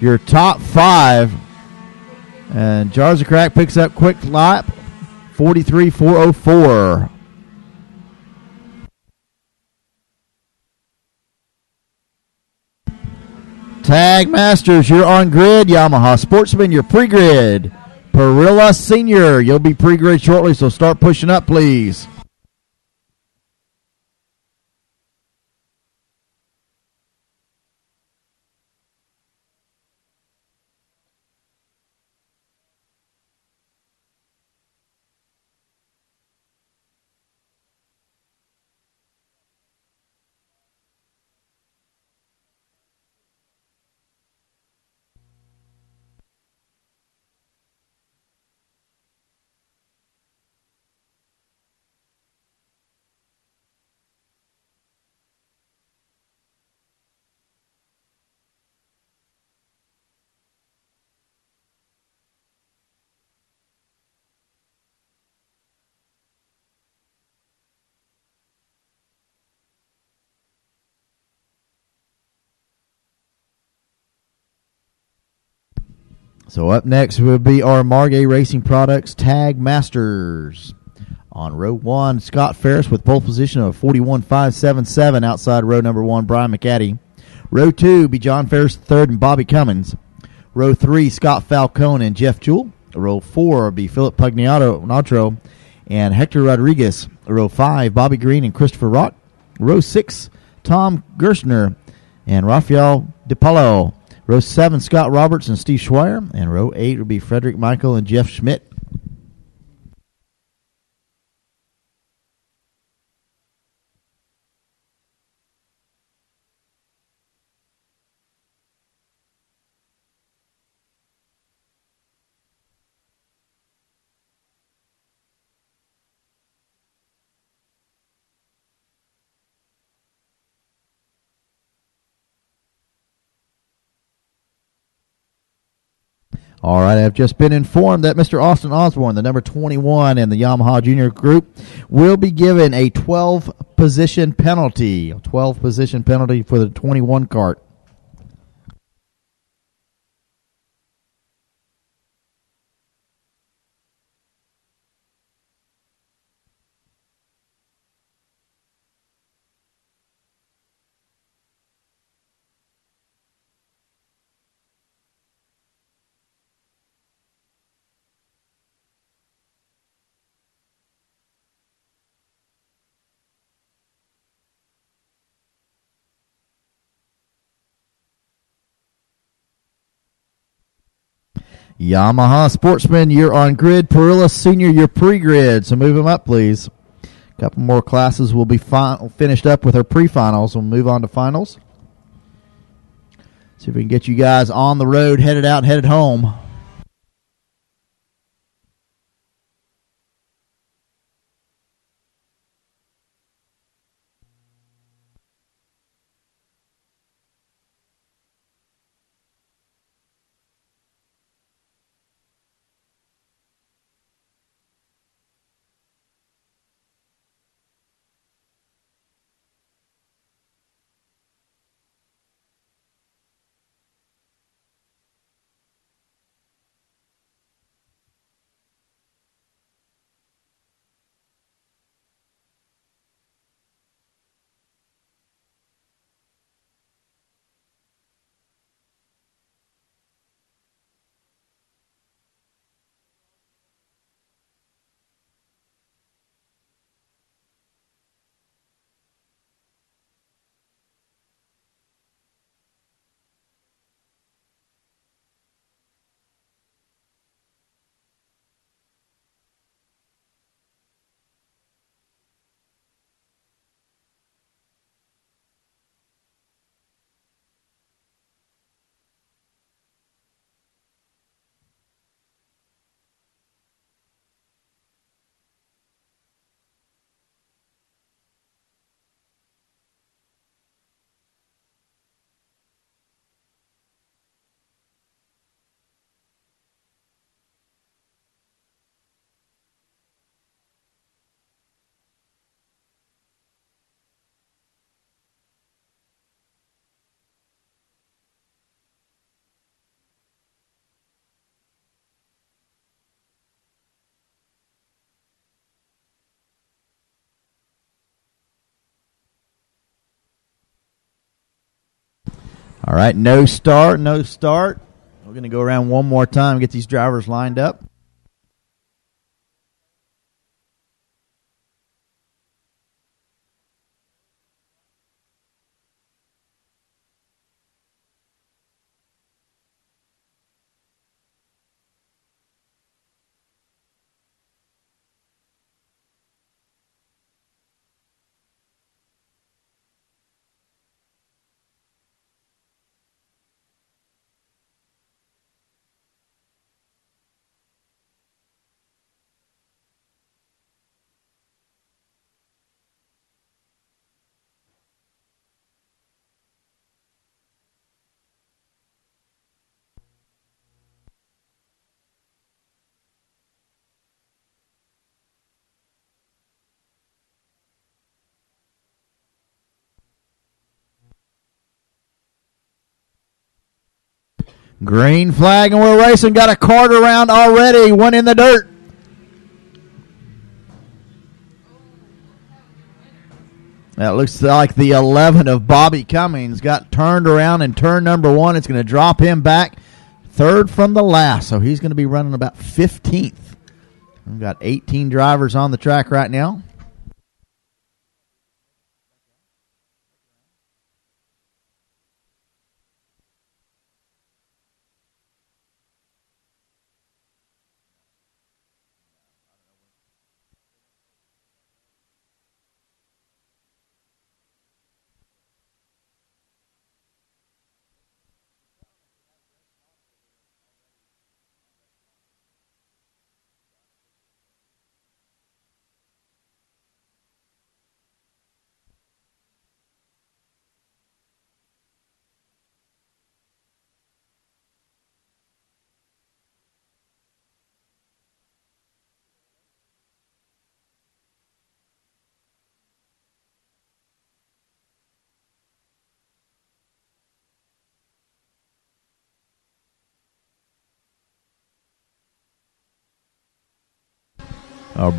your top 5. And Jarzakrak picks up quick lap, 43.404. Tag Masters, you're on grid. Yamaha Sportsman, you're pre-grid. Perilla Senior, you'll be pre-grid shortly, so start pushing up, please. So up next will be our Margay Racing Products Tag Masters. On row 1, Scott Ferris with pole position of 41.577 outside row number 1, Brian McAddy. Row 2 be John Ferris III and Bobby Cummins. Row 3, Scott Falcone and Jeff Jewell. Row 4 be Philip Pugnatro and Hector Rodriguez. Row 5, Bobby Green and Christopher Rock. Row 6, Tom Gerstner and Rafael DiPaolo. Row 7, Scott Roberts and Steve Schweier. And row 8 will be Frederick Michael and Jeff Schmidt. All right, I've just been informed that Mr. Austin Osborne, the number 21 in the Yamaha Junior group, will be given a 12-position penalty. A 12-position penalty for the 21 cart. Yamaha Sportsman, you're on grid. Perilla Senior, you're pre-grid. So move them up, please. A couple more classes will be finished up with our pre-finals. We'll move on to finals. See if we can get you guys on the road, headed out, headed home. All right, no start, no start. We're going to go around one more time and get these drivers lined up. Green flag, and we're racing. Got a cart around already. One in the dirt. That looks like the 11 of Bobby Cummings got turned around in turn number one. It's going to drop him back third from the last, so he's going to be running about 15th. We've got 18 drivers on the track right now.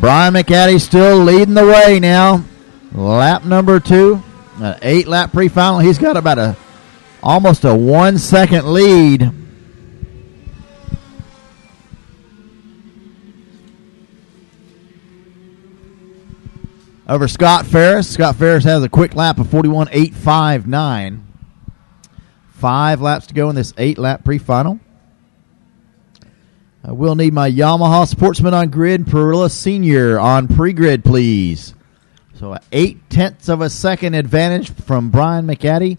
Brian McAddy still leading the way now. Lap number 2, an 8-lap pre-final. He's got about almost a 1 second lead. Over Scott Ferris. Scott Ferris has a quick lap of 41.859. 5 laps to go in this 8-lap pre-final. I will need my Yamaha Sportsman on grid, Perilla Senior on pre-grid, please. So 0.8 of a second advantage from Brian McAddy.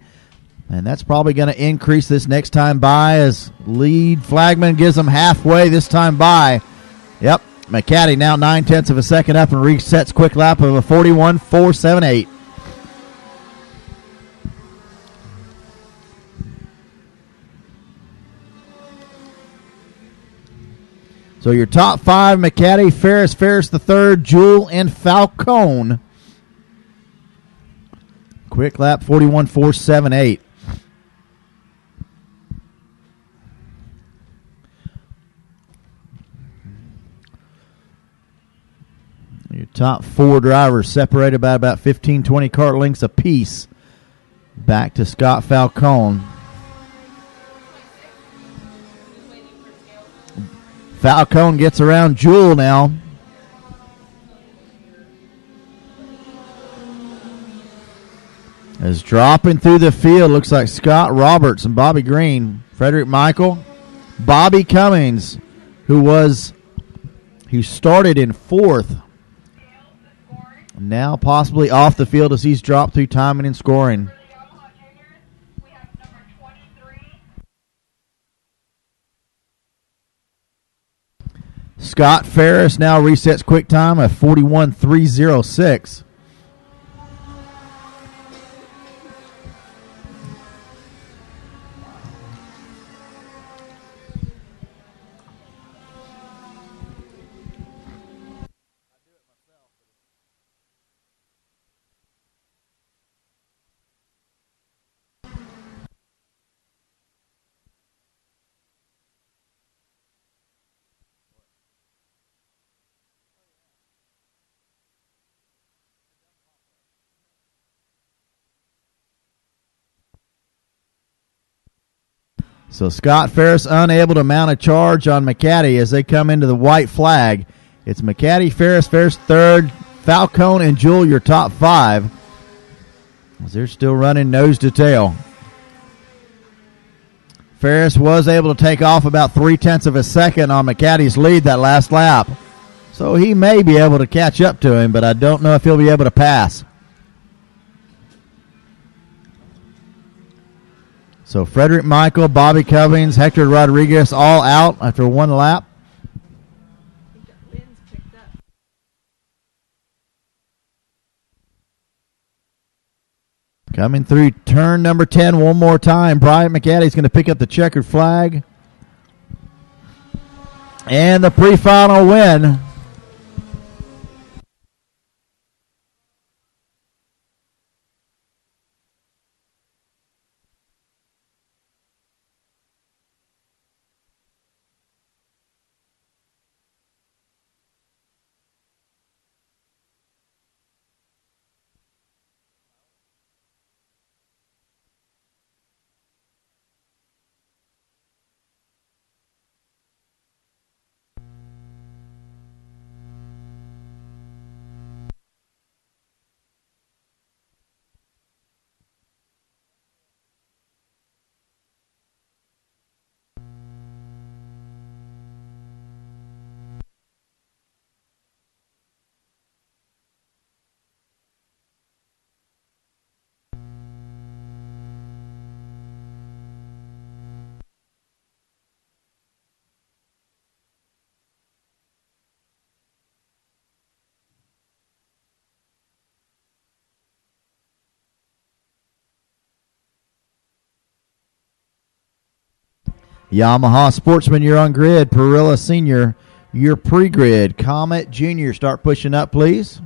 And that's probably going to increase this next time by as lead flagman gives them halfway this time by. Yep, McAddy now 0.9 of a second up and resets quick lap of a 41.478. So your top five, McAddy, Ferris the third, Jewell, and Falcone. Quick lap 41.478. Your top four drivers separated by about 15, 20 kart lengths apiece. Back to Scott Falcone. Falcone gets around Jewell now. As dropping through the field, looks like Scott Roberts and Bobby Green. Frederick Michael, Bobby Cummings, who started in fourth. Now possibly off the field as he's dropped through timing and scoring. Scott Ferris now resets quick time at 41.306. So Scott Ferris unable to mount a charge on McAddy as they come into the white flag. It's McAddy, Ferris third, Falcone, and Jewell your top five. As they're still running nose to tail. Ferris was able to take off about 0.3 of a second on McAddy's lead that last lap. So he may be able to catch up to him, but I don't know if he'll be able to pass. So Frederick Michael, Bobby Cummings, Hector Rodriguez all out after one lap. Coming through turn number 10 one more time. Brian McAddy's going to pick up the checkered flag. And the pre-final win. Yamaha Sportsman, you're on grid. Perilla Senior, you're pre-grid. Comet Junior, start pushing up, please.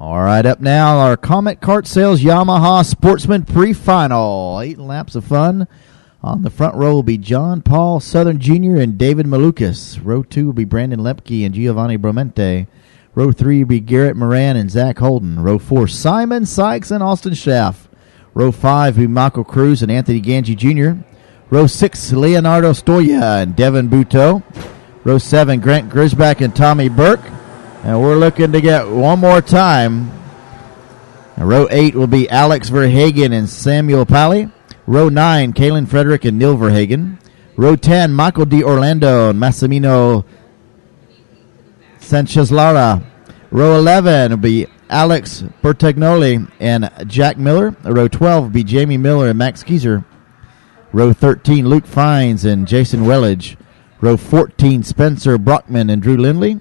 All right, up now, our Comet Kart Sales Yamaha Sportsman Pre-Final. 8 laps of fun. On the front row will be John Paul Southern Jr. and David Malukas. Row 2 will be Brandon Lepke and Giovanni Bromente. Row 3 will be Garrett Moran and Zach Holden. Row 4, Simon Sykes and Austin Schaff. Row 5 will be Michael Cruz and Anthony Ganji Jr. Row 6, Leonardo Stoya and Devin Buteau. Row 7, Grant Grisback and Tommy Burke. And we're looking to get one more time. Now, row 8 will be Alex Verhagen and Samuel Pally. Row 9, Kalen Frederick and Neil Verhagen. Row 10, Michael D. Orlando and Massimino Sanchez Lara. Row 11 will be Alex Bertagnoli and Jack Miller. Row 12 will be Jamie Miller and Max Kieser. Row 13, Luke Fines and Jason Wellage. Row 14, Spencer Brockman and Drew Lindley.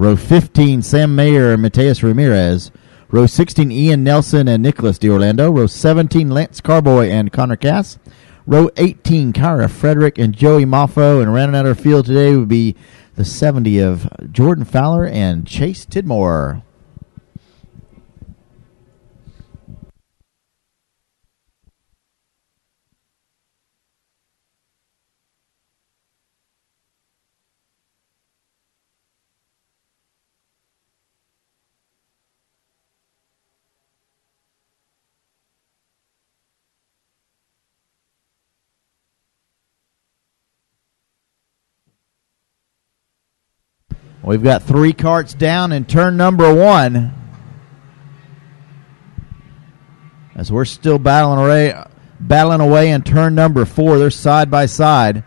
Row 15, Sam Mayer and Mateus Ramirez. Row 16, Ian Nelson and Nicholas DiOrlando. Row 17, Lance Carboy and Connor Cass. Row 18, Kyra Frederick and Joey Moffo. And rounding out our field today would be the 70 of Jordan Fowler and Chase Tidmore. We've got 3 carts down in turn number 1. As we're still battling away in turn number 4. They're side by side.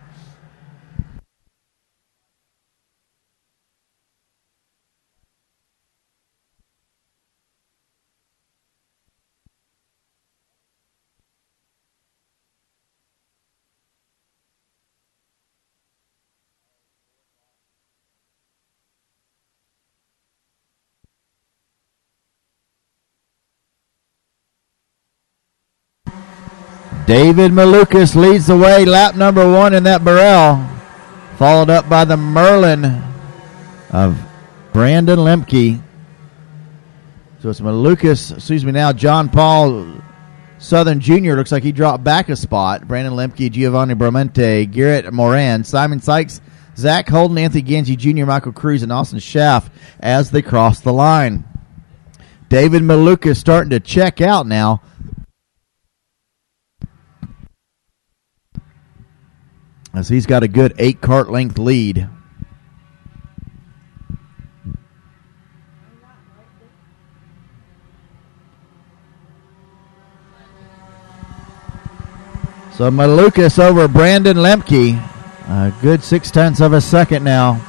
David Malukas leads the way, lap number 1 in that Burrell, followed up by the Merlin of Brandon Lemke. So it's Malukas, now John Paul Southern Jr. Looks like he dropped back a spot. Brandon Lemke, Giovanni Bromente, Garrett Moran, Simon Sykes, Zach Holden, Anthony Ganji Jr., Michael Cruz, and Austin Schaff as they cross the line. David Malukas starting to check out now. As he's got a good 8-cart length lead. So Malukas over Brandon Lemke. A good 0.6 of a second now.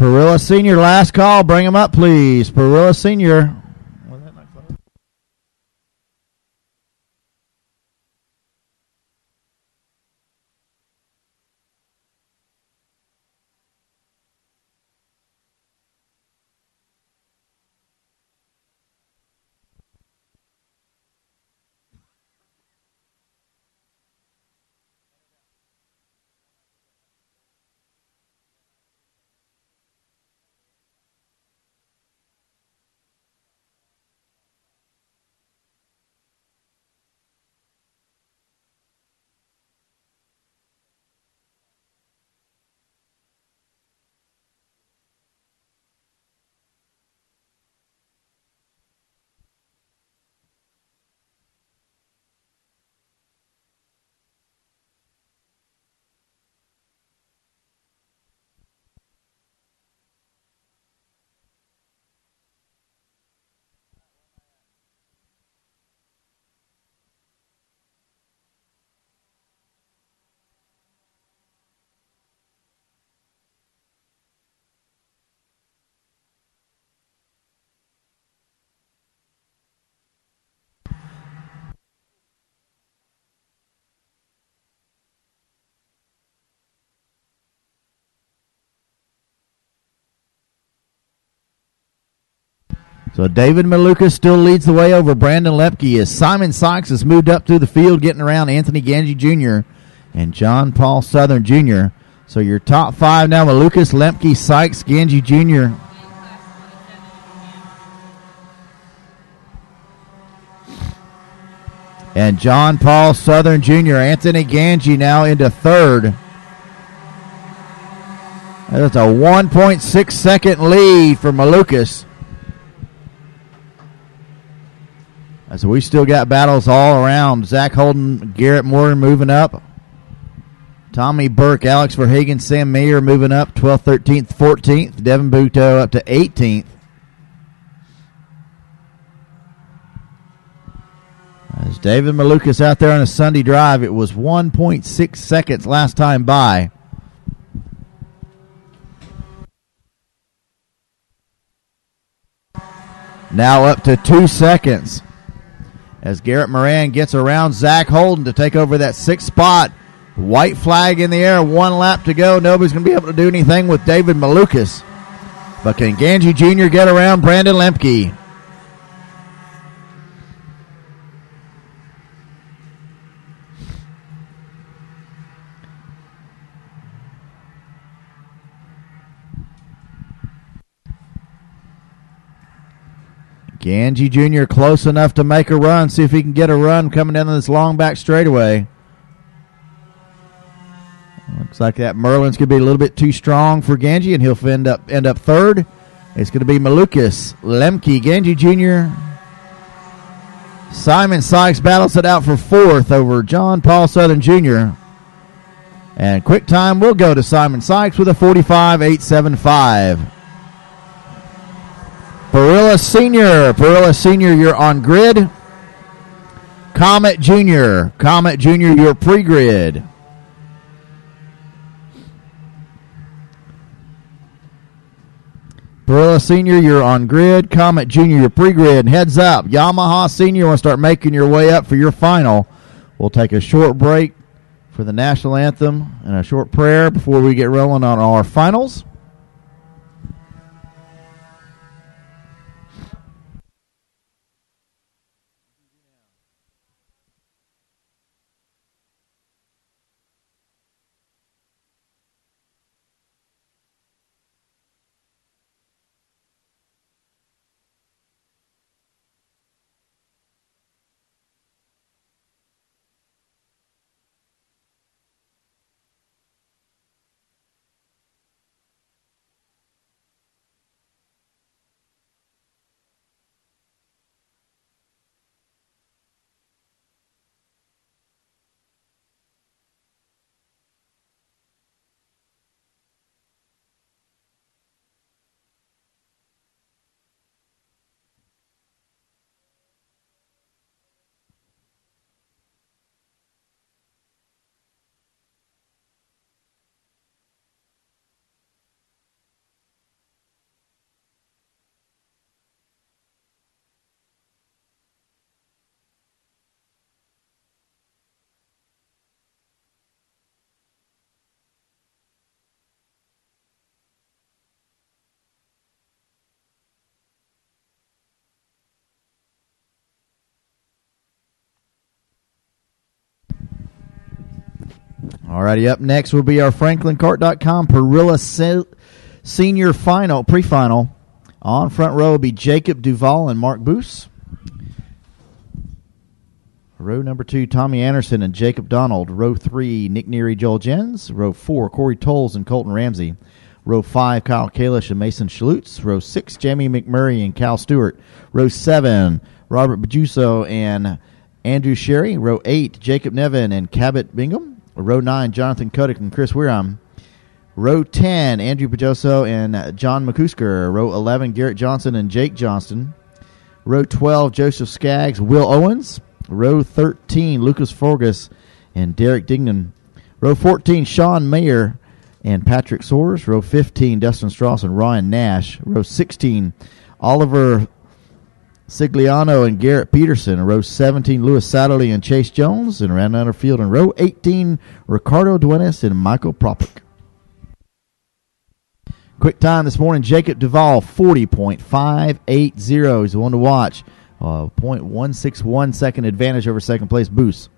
Perilla Sr., last call. Bring him up, please. Perilla Sr. So David Malukas still leads the way over Brandon Lepke as Simon Sykes has moved up through the field, getting around Anthony Ganji Jr. and John Paul Southern Jr. So your top five now: Malukas, Lepke, Sykes, Ganji Jr. and John Paul Southern Jr. Anthony Ganji now into third. That's a 1.6 second lead for Malukas. So we still got battles all around. Zach Holden, Garrett Moore moving up. Tommy Burke, Alex Verhagen, Sam Mayer moving up 12th, 13th, 14th. Devin Buteau up to 18th. As David Malukas out there on a Sunday drive, it was 1.6 seconds last time by. Now up to 2 seconds. As Garrett Moran gets around Zach Holden to take over that sixth spot. White flag in the air, 1 lap to go. Nobody's going to be able to do anything with David Malukas. But can Ganji Jr. get around Brandon Lemke? Ganji Jr. close enough to make a run. See if he can get a run coming down this long back straightaway. Looks like that Merlin's going to be a little bit too strong for Ganji, and he'll end up third. It's going to be Malukas, Lemke, Ganji Jr. Simon Sykes battles it out for fourth over John Paul Southern Jr. And quick time will go to Simon Sykes with a 45.875. Parilla Senior, you're on grid. Comet Jr., you're pre-grid. Parilla Senior, you're on grid. Comet Jr., you're pre-grid. Heads up, Yamaha Senior, want to start making your way up for your final. We'll take a short break for the national anthem and a short prayer before we get rolling on our finals. Alrighty, up next will be our FranklinCart.com Parilla Senior Final, pre-final. On front row will be Jacob Duval and Mark Boos. Row number 2, Tommy Anderson and Jacob Donald. Row 3, Nick Neary, Joel Jens. Row 4, Corey Tolles and Colton Ramsey. Row 5, Kyle Kalish and Mason Schlutz. Row 6, Jamie McMurray and Cal Stewart. Row 7, Robert Bajuso and Andrew Sherry. Row 8, Jacob Nevin and Cabot Bingham. Row 9, Jonathan Kodak and Chris Weiram. Row 10, Andrew Bajoso and John McCusker. Row 11, Garrett Johnson and Jake Johnston. Row 12, Joseph Skaggs, Will Owens. Row 13, Lucas Forgas and Derek Dignan. Row 14, Sean Mayer and Patrick Soares. Row 15, Dustin Strauss and Ryan Nash. Row 16, Oliver Sigliano and Garrett Peterson. Row 17, Louis Satterley and Chase Jones. And around our field in row 18, Ricardo Duenas and Michael Propik. Quick time this morning, Jacob Duvall, 40.580 is the one to watch. 0.161 second advantage over second place Boos.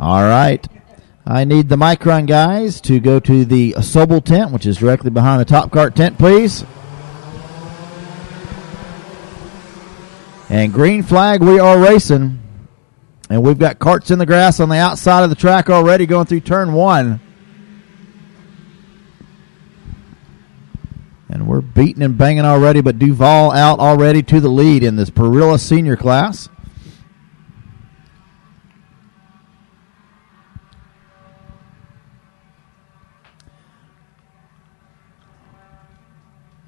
All right. I need the Micron guys to go to the Sobel tent, which is directly behind the Top Cart tent, please. And green flag, we are racing. And we've got carts in the grass on the outside of the track already going through turn one. And we're beating and banging already, but Duval out already to the lead in this Perilla senior class.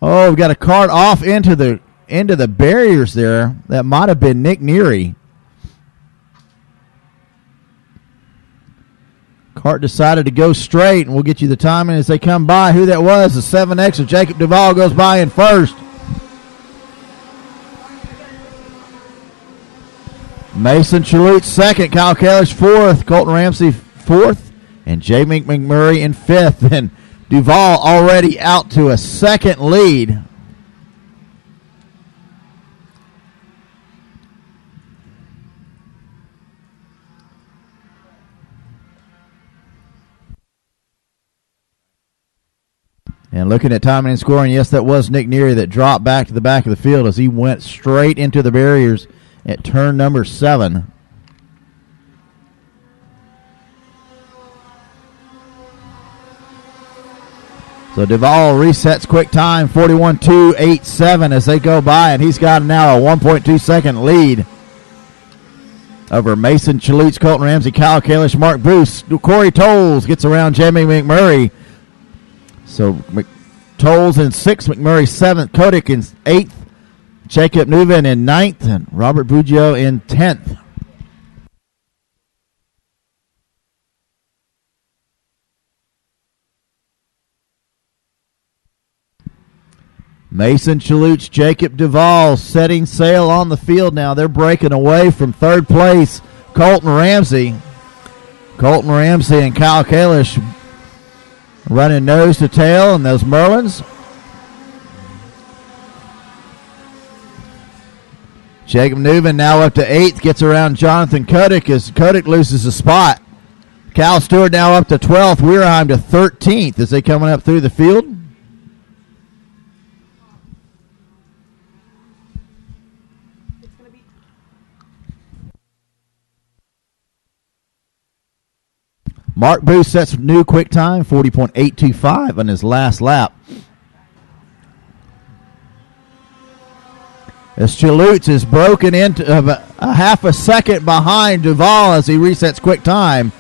Oh, we've got a cart off into the barriers there. That might have been Nick Neary. Cart decided to go straight, and we'll get you the timing as they come by. Who that was, the 7X of Jacob Duvall goes by in first. Mason Chalute second, Kyle Kalish fourth, Colton Ramsey fourth, and J. McMurray in fifth. And Duvall already out to a second lead. And looking at timing and scoring, yes, that was Nick Neary that dropped back to the back of the field as he went straight into the barriers at turn number 7. So Duvall resets quick time, 41.287 as they go by, and he's got now a 1.2 second lead over Mason Chalutes, Colton Ramsey, Kyle Kalish, Mark Boos. Corey Tolles gets around Jamie McMurray. So Tolles in 6th, McMurray 7th, Kodak in 8th, Jacob Newman in 9th, and Robert Buggio in 10th. Mason Chalutes, Jacob Duvall setting sail on the field now. They're breaking away from third place, Colton Ramsey. Colton Ramsey and Kyle Kalish running nose to tail in those Merlins. Jacob Newman now up to 8th, gets around Jonathan Kodak as Kodak loses a spot. Cal Stewart now up to 12th, Weirheim to 13th as they coming up through the field. Mark Booth sets new quick time, 40.825 on his last lap. As Chalutes is broken into a half a second behind Duvall as he resets quick time,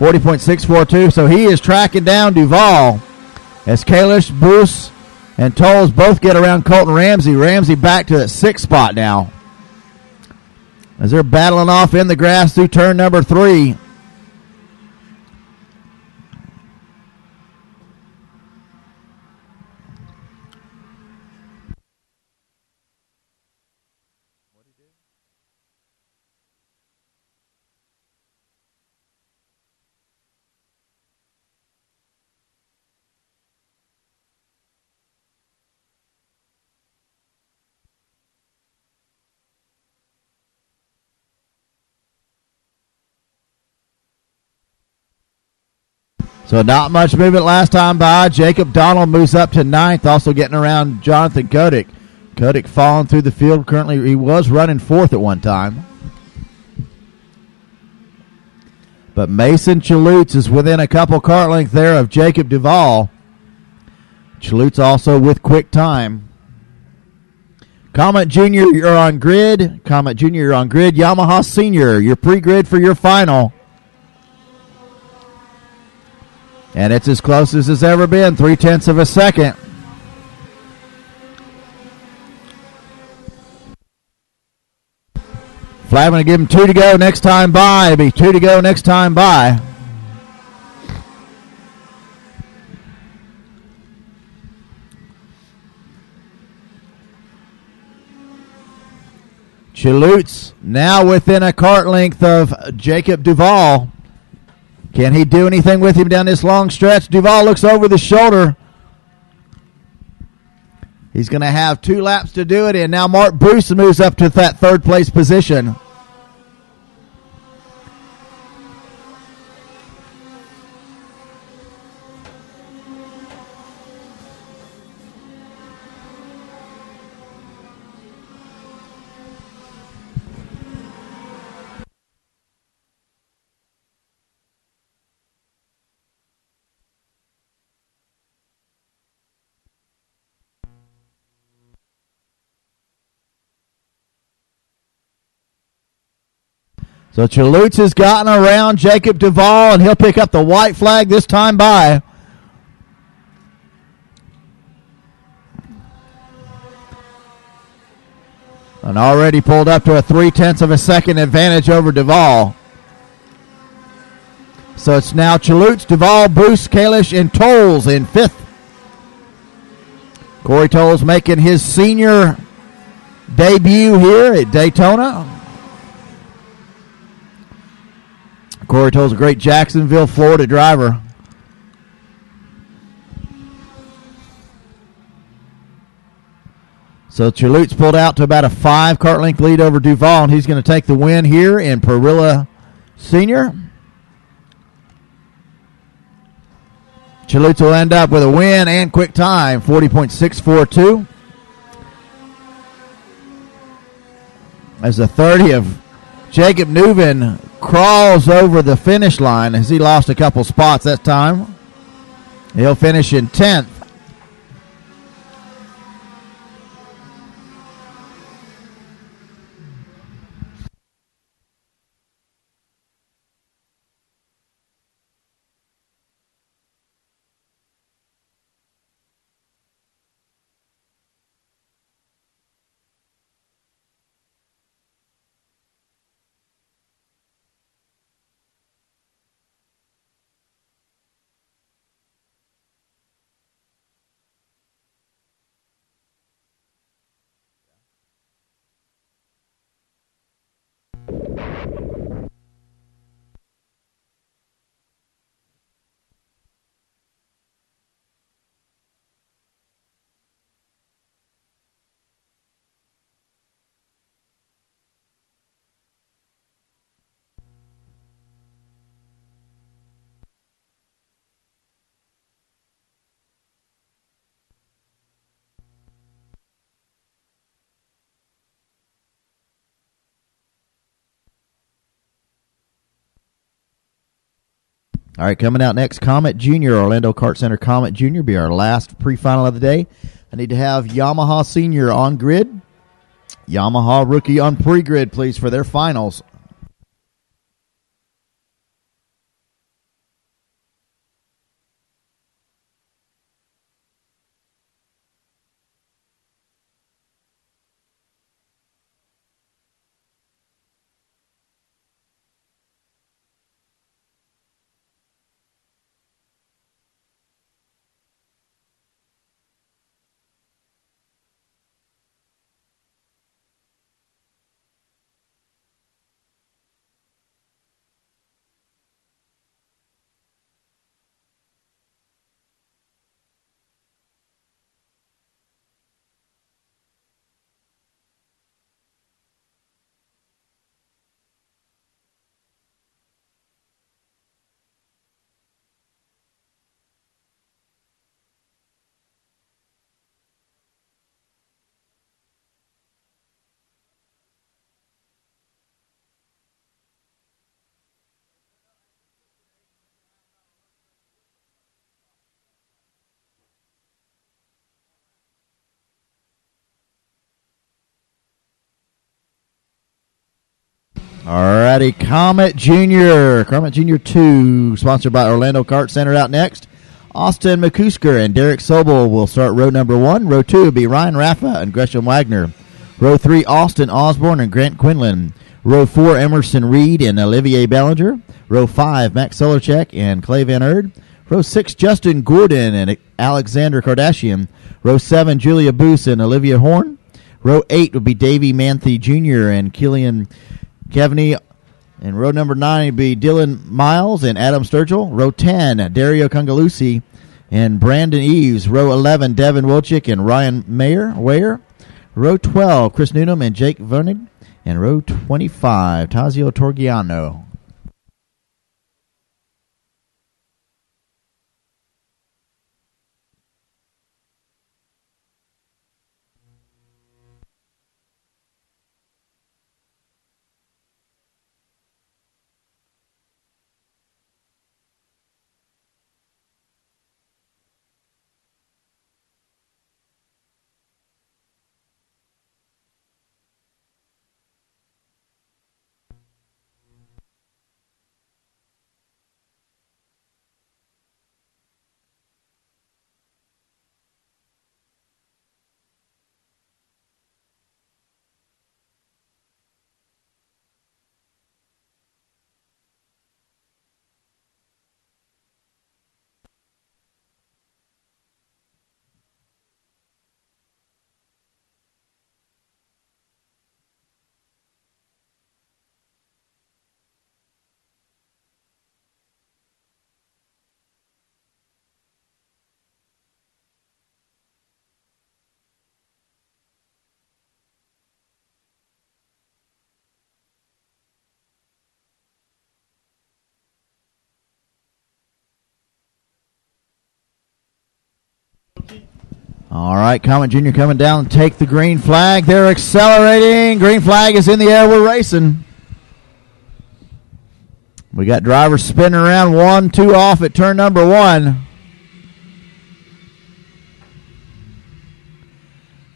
40.642. So he is tracking down Duvall as Kalish, Boos, and Tolles both get around Colton Ramsey. Ramsey back to that 6th spot now as they're battling off in the grass through turn number 3. So not much movement last time by. Jacob Donald moves up to ninth, also getting around Jonathan Kotick. Kotick falling through the field. Currently, he was running fourth at one time. But Mason Chalutz is within a couple cart length there of Jacob Duvall. Chalutz also with quick time. Comet Jr., you're on grid. Comet Jr., you're on grid. Yamaha Senior, your pre-grid for your final. And it's as close as it's ever been, 0.3 of a second. Flag going to give him 2 to go next time by. It'll be 2 to go next time by. Chalutz now within a cart length of Jacob Duvall. Can he do anything with him down this long stretch? Duvall looks over the shoulder. He's going to have 2 laps to do it, and now Mark Bruce moves up to that third place position. So Chalutz has gotten around Jacob Duvall, and he'll pick up the white flag this time by. And already pulled up to a 0.3 of a second advantage over Duvall. So it's now Chalutz, Duvall, Bruce, Kalish, and Tolles in fifth. Corey Tolles making his senior debut here at Daytona. Corey Tolles, a great Jacksonville, Florida driver. So Chalutz pulled out to about a 5 cart length lead over Duvall, and he's going to take the win here in Perilla Senior. Chalutz will end up with a win and quick time, 40.642. As the 30 of Jacob Newman crawls over the finish line as he lost a couple spots that time. He'll finish in 10th. All right, coming out next, Comet Jr., Orlando Kart Center Comet Jr. be our last pre-final of the day. I need to have Yamaha Senior on grid. Yamaha Rookie on pre-grid, please, for their finals. Alrighty, Comet Jr. Comet Jr. 2, sponsored by Orlando Kart Center out next. Austin McCusker and Derek Sobel will start row number 1. Row 2 will be Ryan Raffa and Gresham Wagner. Row 3, Austin Osborne and Grant Quinlan. Row 4, Emerson Reed and Olivier Ballinger. Row 5, Max Solarchek and Clay Van Erd. Row 6, Justin Gordon and Alexander Kardashian. Row 7, Julia Boos and Olivia Horn. Row 8 would be Davey Manthe Jr. and Killian Kevney. And row number 9 would be Dylan Miles and Adam Sturgill. Row 10, Dario Congalusi and Brandon Eves. Row 11, Devin Wilczyk and Ryan Ware. Row 12, Chris Newnham and Jake Vernig. And row 25, Tazio Torgiano. All right, Comet Jr. coming down to take the green flag. They're accelerating. Green flag is in the air. We're racing. We got drivers spinning around. 1, 2 off at turn number 1.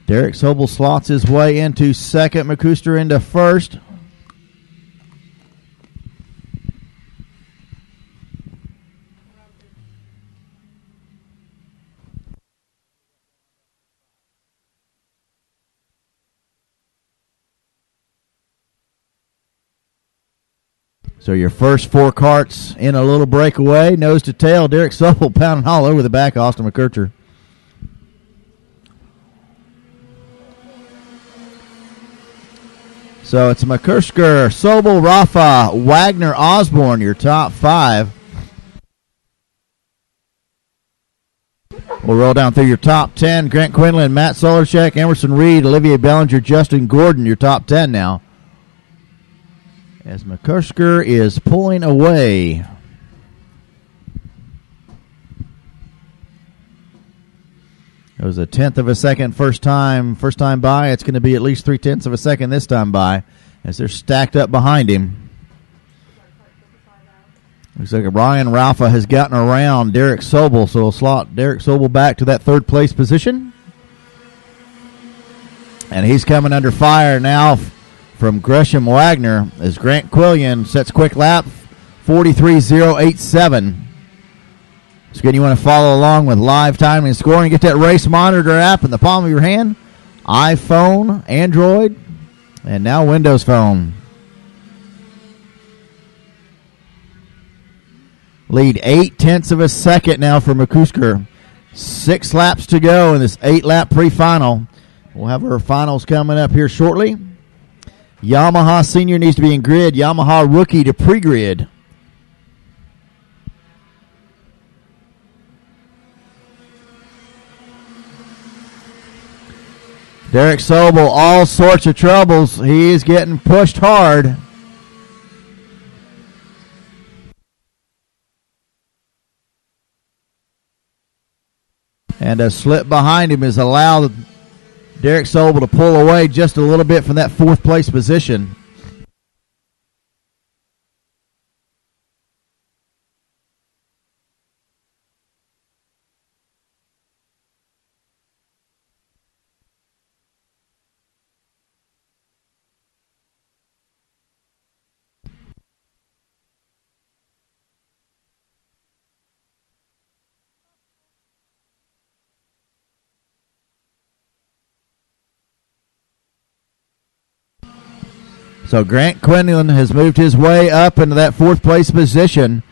Derek Sobel slots his way into second. McCusker into first. So your first 4 carts in a little breakaway. Nose to tail, Derek Sobel pounding all over the back of Austin McCurcher. So it's McCusker, Sobel, Rafa, Wagner, Osborne, your top 5. We'll roll down through your top 10. Grant Quinlan, Matt Solarchek, Emerson Reed, Olivier Ballinger, Justin Gordon, your top 10 now. As McCusker is pulling away. It was a 1/10 of a second first time by. It's going to be at least 3/10 of a second this time by as they're stacked up behind him. Looks like Ryan Ralpha has gotten around Derek Sobel, so he'll slot Derek Sobel back to that third place position. And he's coming under fire now from Gresham Wagner as Grant Quillian sets quick lap 43.087. So again, you want to follow along with live timing and scoring. Get that race monitor app in the palm of your hand. iPhone, Android, and now Windows Phone. Lead 0.8 of a second now for McCusker. 6 laps to go in this 8-lap pre-final. We'll have our finals coming up here shortly. Yamaha Senior needs to be in grid. Yamaha Rookie to pre-grid. Derek Sobel, all sorts of troubles. He is getting pushed hard. And a slip behind him has allowed Derek Sobel to pull away just a little bit from that 4th place position. So Grant Quinlan has moved his way up into that fourth place position.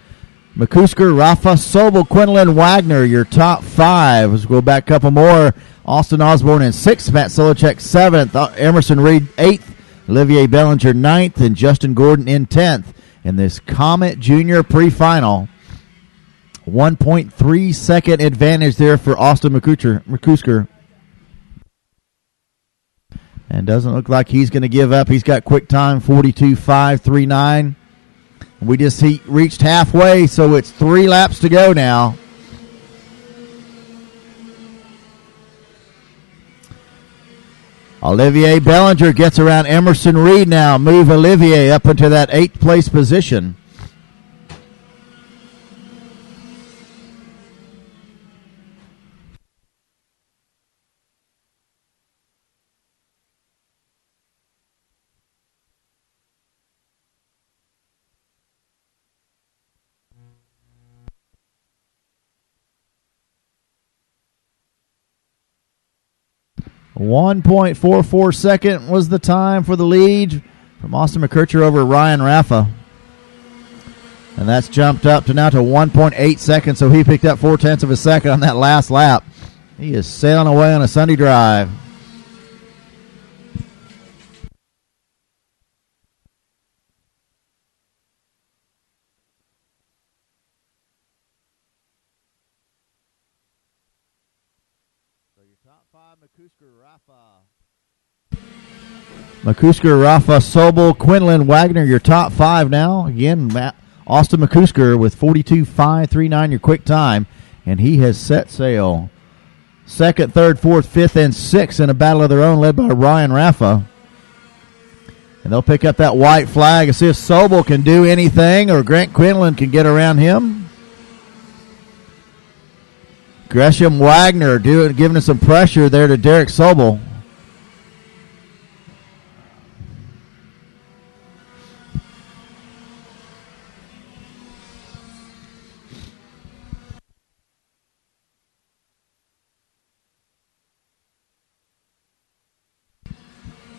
McCusker, Rafa, Sobel, Quinlan, Wagner, your top five. Let's go back a couple more. Austin Osborne in sixth, Matt Solocek seventh, Emerson Reed eighth, Olivier Bellinger ninth, and Justin Gordon in 10th in this Comet Junior pre-final. 1.3 second advantage there for Austin McCusker. And doesn't look like he's going to give up. He's got quick time, 42.539. We just reached halfway, so it's 3 laps to go now. Olivier Bellinger gets around Emerson Reed now. Move Olivier up into that 8th place position. .44 second was the time for the lead from Austin McCurcher over Ryan Raffa. And that's jumped up to now to 1.8 seconds, so he picked up 0.4 of a second on that last lap. He is sailing away on a Sunday drive. McCusker, Rafa, Sobel, Quinlan, Wagner, your top five now. Again, Austin McCusker with 42.539, your quick time, and he has set sail. Second, third, fourth, fifth, and sixth in a battle of their own led by Ryan Raffa. And they'll pick up that white flag and see if Sobel can do anything or Grant Quinlan can get around him. Gresham Wagner giving us some pressure there to Derek Sobel.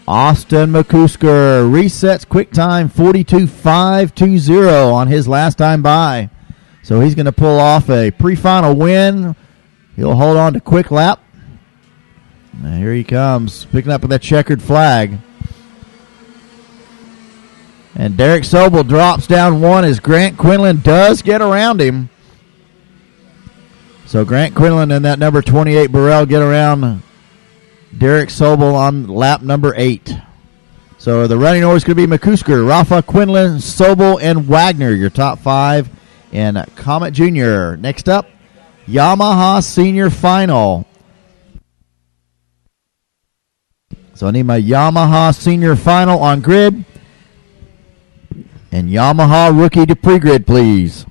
Austin McCusker resets quick time 42.520 on his last time by. So he's going to pull off a pre-final win. He'll hold on to quick lap. And here he comes, picking up with that checkered flag. And Derek Sobel drops down one as Grant Quinlan does get around him. So Grant Quinlan and that number 28 Burrell get around Derek Sobel on lap number 8. So the running order is going to be McCusker, Rafa, Quinlan, Sobel, and Wagner, your top five in Comet Junior. Next up, Yamaha Senior Final. So I need my Yamaha Senior Final on grid. And Yamaha Rookie to pre-grid, please.